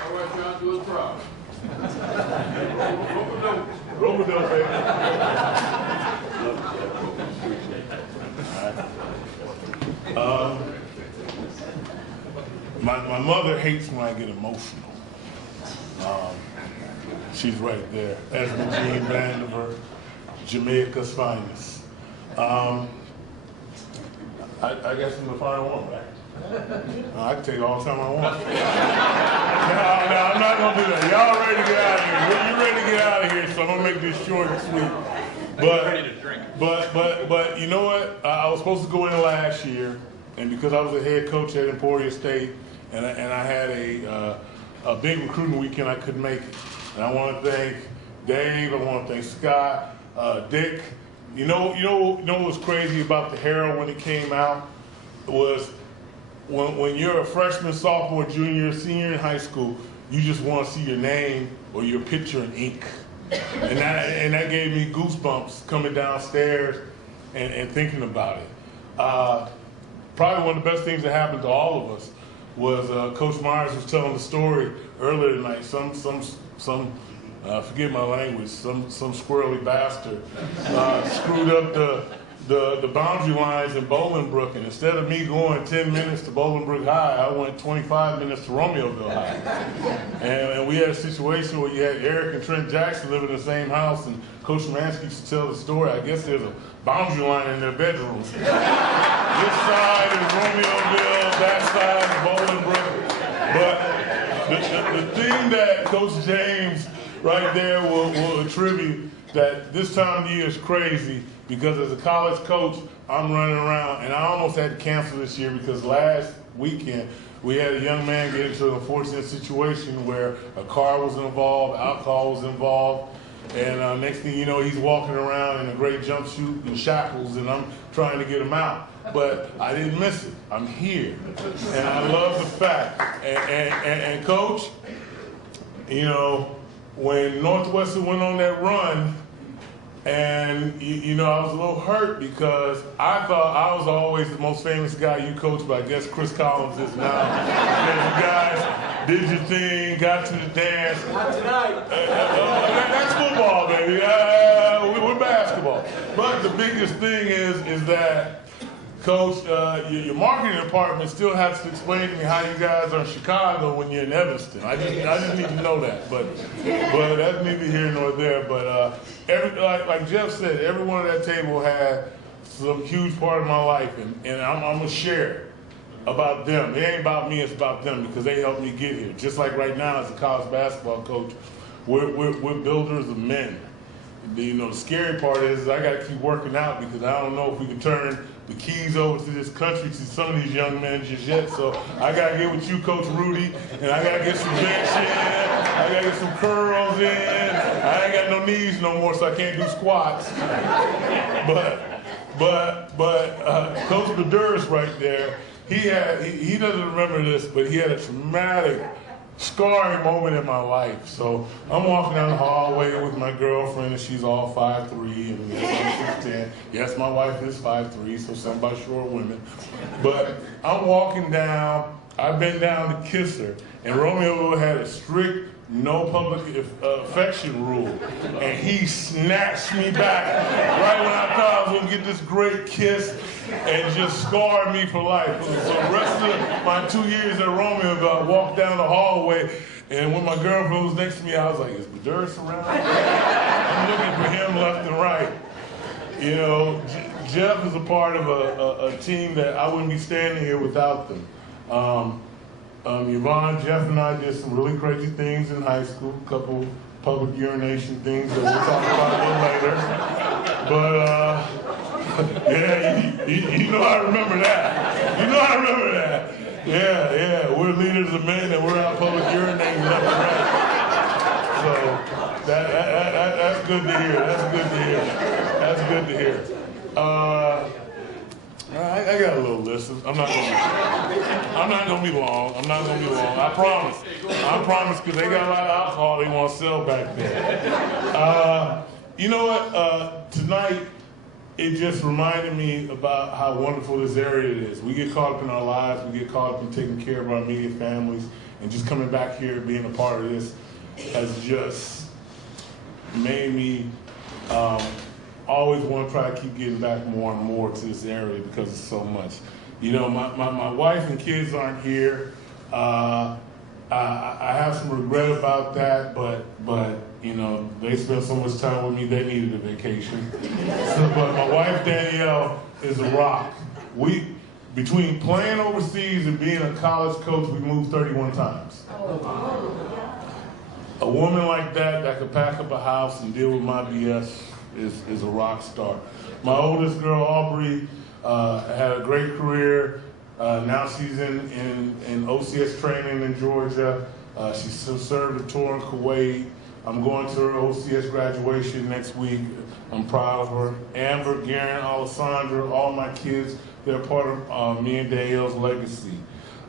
All right, Sean, do us proud. Roll baby. My mother hates when I get emotional. She's right there. As Eugene Vandiver, Jamaica's finest. I guess I'm the final one, right? I can take all the time I want. No, I'm not gonna do that. Y'all ready to get out of here? You're ready to get out of here, so I'm gonna make this short and sweet. But you know what? I was supposed to go in last year, and because I was a head coach at Emporia State, and I had a big recruiting weekend, I couldn't make it. And I want to thank Dave. I want to thank Scott, Dick. You know what was crazy about the Herald when it came out was when you're a freshman, sophomore, junior, senior in high school, you just want to see your name or your picture in ink. And that gave me goosebumps coming downstairs and thinking about it. Probably one of the best things that happened to all of us was Coach Myers was telling the story earlier tonight. Some forgive my language, some squirrely bastard screwed up the boundary lines in Bolingbrook, and instead of me going 10 minutes to Bolingbrook High, I went 25 minutes to Romeoville High. And we had a situation where you had Eric and Trent Jackson living in the same house, and Coach Hermansky used to tell the story. I guess there's a boundary line in their bedrooms. This side is Romeoville, that side is Bolingbrook. But the thing that Coach James right there will attribute that this time of year is crazy because as a college coach, I'm running around, and I almost had to cancel this year because last weekend we had a young man get into an unfortunate situation where a car was involved, alcohol was involved, and next thing you know, he's walking around in a gray jumpsuit and shackles, and I'm trying to get him out. But I didn't miss it. I'm here, and I love the fact. And Coach, you know, when Northwestern went on that run, and you know, I was a little hurt because I thought I was always the most famous guy you coached, but I guess Chris Collins is now. Because you guys did your thing, got to the dance. Not tonight. That's football, baby. We're basketball. But the biggest thing is that, Coach, your marketing department still has to explain to me how you guys are in Chicago when you're in Evanston. I just need to know that, but that's neither here nor there. But like Jeff said, everyone at that table had some huge part of my life, and I'm gonna share about them. It ain't about me, it's about them because they helped me get here. Just like right now as a college basketball coach, we're builders of men. You know, the scary part is I got to keep working out because I don't know if we can turn the keys over to this country to some of these young men just yet. So I got to get with you, Coach Rudy, and I got to get some bench in. I got to get some curls in. I ain't got no knees no more, so I can't do squats. But Coach Badur's right there. He doesn't remember this, but he had a traumatic, scarring moment in my life. So I'm walking down the hallway with my girlfriend, and she's all 5'3", and I'm 6'10". Yes, my wife is 5'3", so something about short women. But I'm walking down, I bent down to kiss her, and Romeo had a strict no public affection rule, and he snatched me back right when I thought I was gonna get this great kiss and just scarred me for life. So the rest of my 2 years at Romeo, I walked down the hallway, and when my girlfriend was next to me, I was like, is Badurus around? I'm looking for him left and right. You know, Jeff is a part of a team that I wouldn't be standing here without them. Yvonne, Jeff, and I did some really crazy things in high school, a couple public urination things that we'll talk about a little later. But, yeah, you know I remember that. You know I remember that. Yeah, we're leaders of men and we're out public urinating left and right. So, that's good to hear. That's good to hear. That's good to hear. I got a little list. I'm not gonna be long. I promise, because they got a lot of alcohol they want to sell back there. You know what? Tonight, it just reminded me about how wonderful this area is. We get caught up in our lives. We get caught up in taking care of our immediate families, and just coming back here, being a part of this, has just made me always want to try to keep getting back more and more to this area because it's so much. You know, my wife and kids aren't here. I have some regret about that, but you know, they spent so much time with me, they needed a vacation. But my wife, Danielle, is a rock. Between playing overseas and being a college coach, we moved 31 times. A woman like that could pack up a house and deal with my BS is a rock star. My oldest girl, Aubrey, had a great career. Now she's in OCS training in Georgia. She served a tour in Kuwait. I'm going to her OCS graduation next week. I'm proud of her. Amber, Garen, Alessandra, all my kids, they're part of me and Danielle's legacy.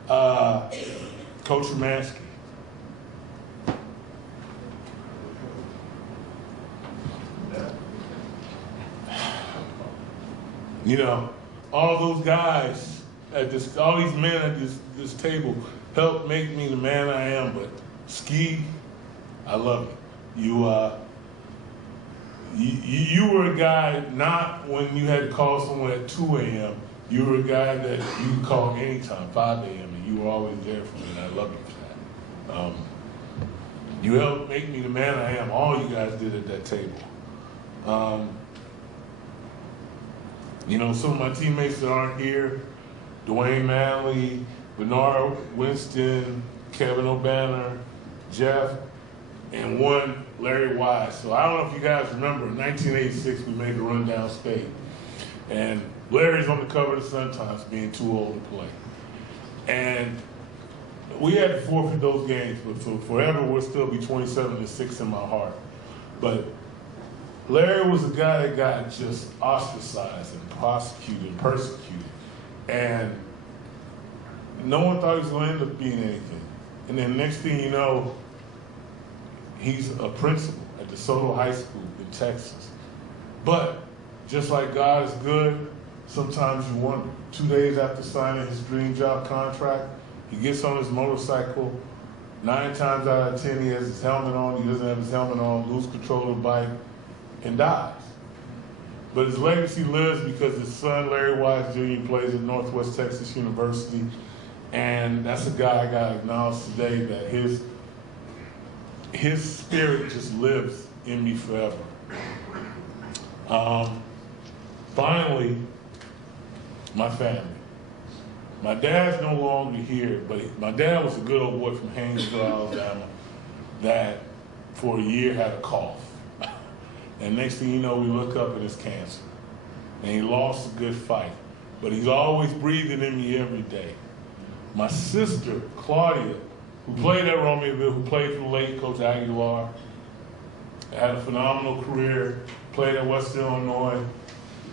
Coach Romansky. You know, all those guys all these men at this table helped make me the man I am. But Ski, I love it. You were a guy not when you had to call someone at 2 a.m. You were a guy that you could call anytime, 5 a.m. and you were always there for me, and I love you for that. You helped make me the man I am. All you guys did at that table. You know, some of my teammates that aren't here, Dwayne Manley, Bernard Winston, Kevin O'Banner, Jeff, and one Larry Wise. So I don't know if you guys remember, in 1986 we made the rundown state. And Larry's on the cover of the Sun-Times being too old to play. And we had to forfeit those games, but forever we'll still be 27-6 in my heart. But Larry was a guy that got just ostracized and prosecuted and persecuted. And no one thought he was going to end up being anything. And then next thing you know, he's a principal at DeSoto High School in Texas. But just like God is good, sometimes you wonder. 2 days after signing his dream job contract, he gets on his motorcycle. 9 times out of 10, he has his helmet on. He doesn't have his helmet on, loses control of the bike, and dies. But his legacy lives because his son, Larry Wise Jr., plays at Northwest Texas University. And that's a guy I got to acknowledge today that his spirit just lives in me forever. Finally, my family. My dad's no longer here, but my dad was a good old boy from Haynesville, Alabama, that for a year had a cough. And next thing you know, we look up and it's cancer. And he lost a good fight. But he's always breathing in me every day. My sister, Claudia, who played at Romeoville, who played for the late Coach Aguilar, had a phenomenal career, played at Western Illinois,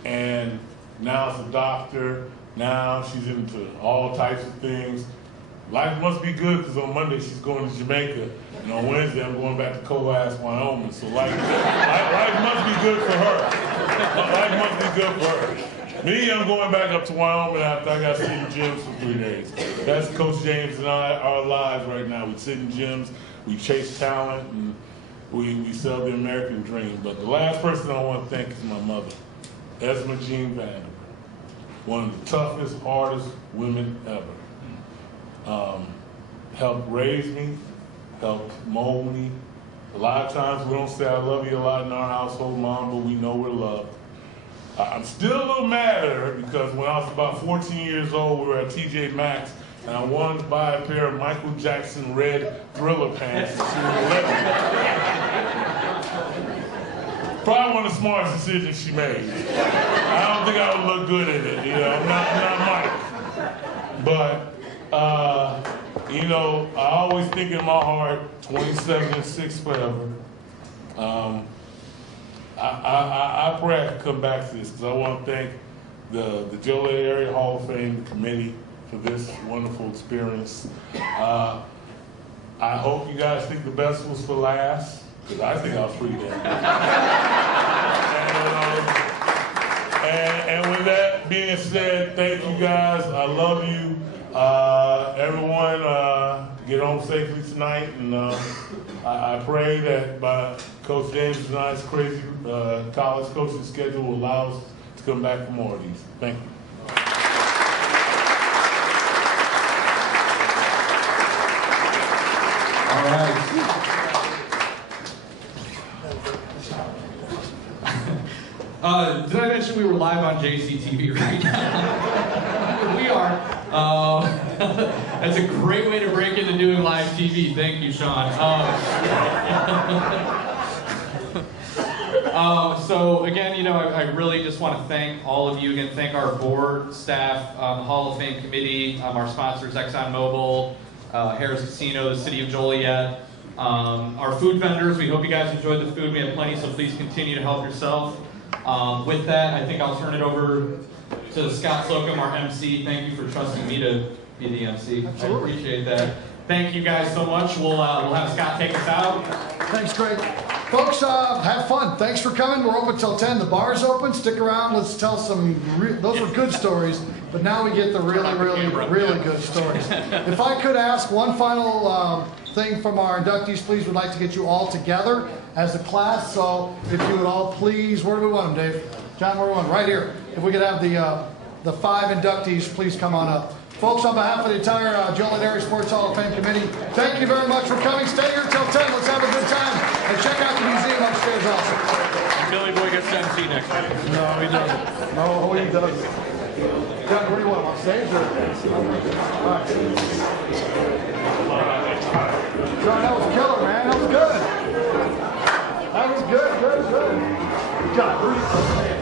and now is a doctor. Now she's into all types of things. Life must be good because on Monday she's going to Jamaica, and on Wednesday I'm going back to Coas, Wyoming. So life must be good for her. Life must be good for her. Me, I'm going back up to Wyoming after I got to sit in gyms for 3 days. That's Coach James and I, our lives right now. We sit in gyms, we chase talent, and we sell the American dream. But the last person I want to thank is my mother, Esma Jean Vanderbilt. One of the toughest, hardest women ever. Helped raise me, helped mold me. A lot of times we don't say I love you a lot in our household, Mom, but we know we're loved. I'm still a little mad at her because when I was about 14 years old, we were at TJ Maxx, and I wanted to buy a pair of Michael Jackson red Thriller pants. Probably one of the smartest decisions she made. I don't think I would look good in it, you know, I'm not Mike. But, you know, I always think in my heart, 27-6 forever. I pray I can come back to this because I want to thank the Joliet Area Hall of Fame committee for this wonderful experience. I hope you guys think the best was for last, because I think I was pretty damn good. And with that being said, thank you guys. I love you. Everyone, get home safely tonight, and I pray that by Coach James and I's crazy college coaching schedule will allow us to come back for more of these. Thank you. All right. Did I mention we were live on JCTV right now? We are. That's a great way to break into doing live TV. Thank you, Sean. So again, you know, I really just want to thank all of you. Again, thank our board, staff, Hall of Fame committee, our sponsors, ExxonMobil, Harris Casino, the City of Joliet, our food vendors. We hope you guys enjoyed the food. We have plenty, so please continue to help yourself. With that, I think I'll turn it over to Scott Slocum, our MC. Thank you for trusting me to be the MC. Absolutely. I appreciate that. Thank you guys so much. We'll have Scott take us out. Thanks, Greg. Folks, have fun. Thanks for coming. We're open till 10. The bar's open. Stick around. Let's tell some, those were good stories, but now we get the really good stories. If I could ask one final thing from our inductees, please, would like to get you all together as a class. So if you would all please, where do we want them, Dave? John, where do we want them? Right here. If we could have the 5 inductees, please come on up. Folks, on behalf of the entire Joliet Area Sports Hall of Fame Committee, thank you very much for coming. Stay here till 10. Let's have a good time. And check out the museum upstairs also. Billy Boy gets to MC next week. No, he doesn't. No, he doesn't. John, where do you want him? On stage or? All right. John, that was killer, man. That was good. shot.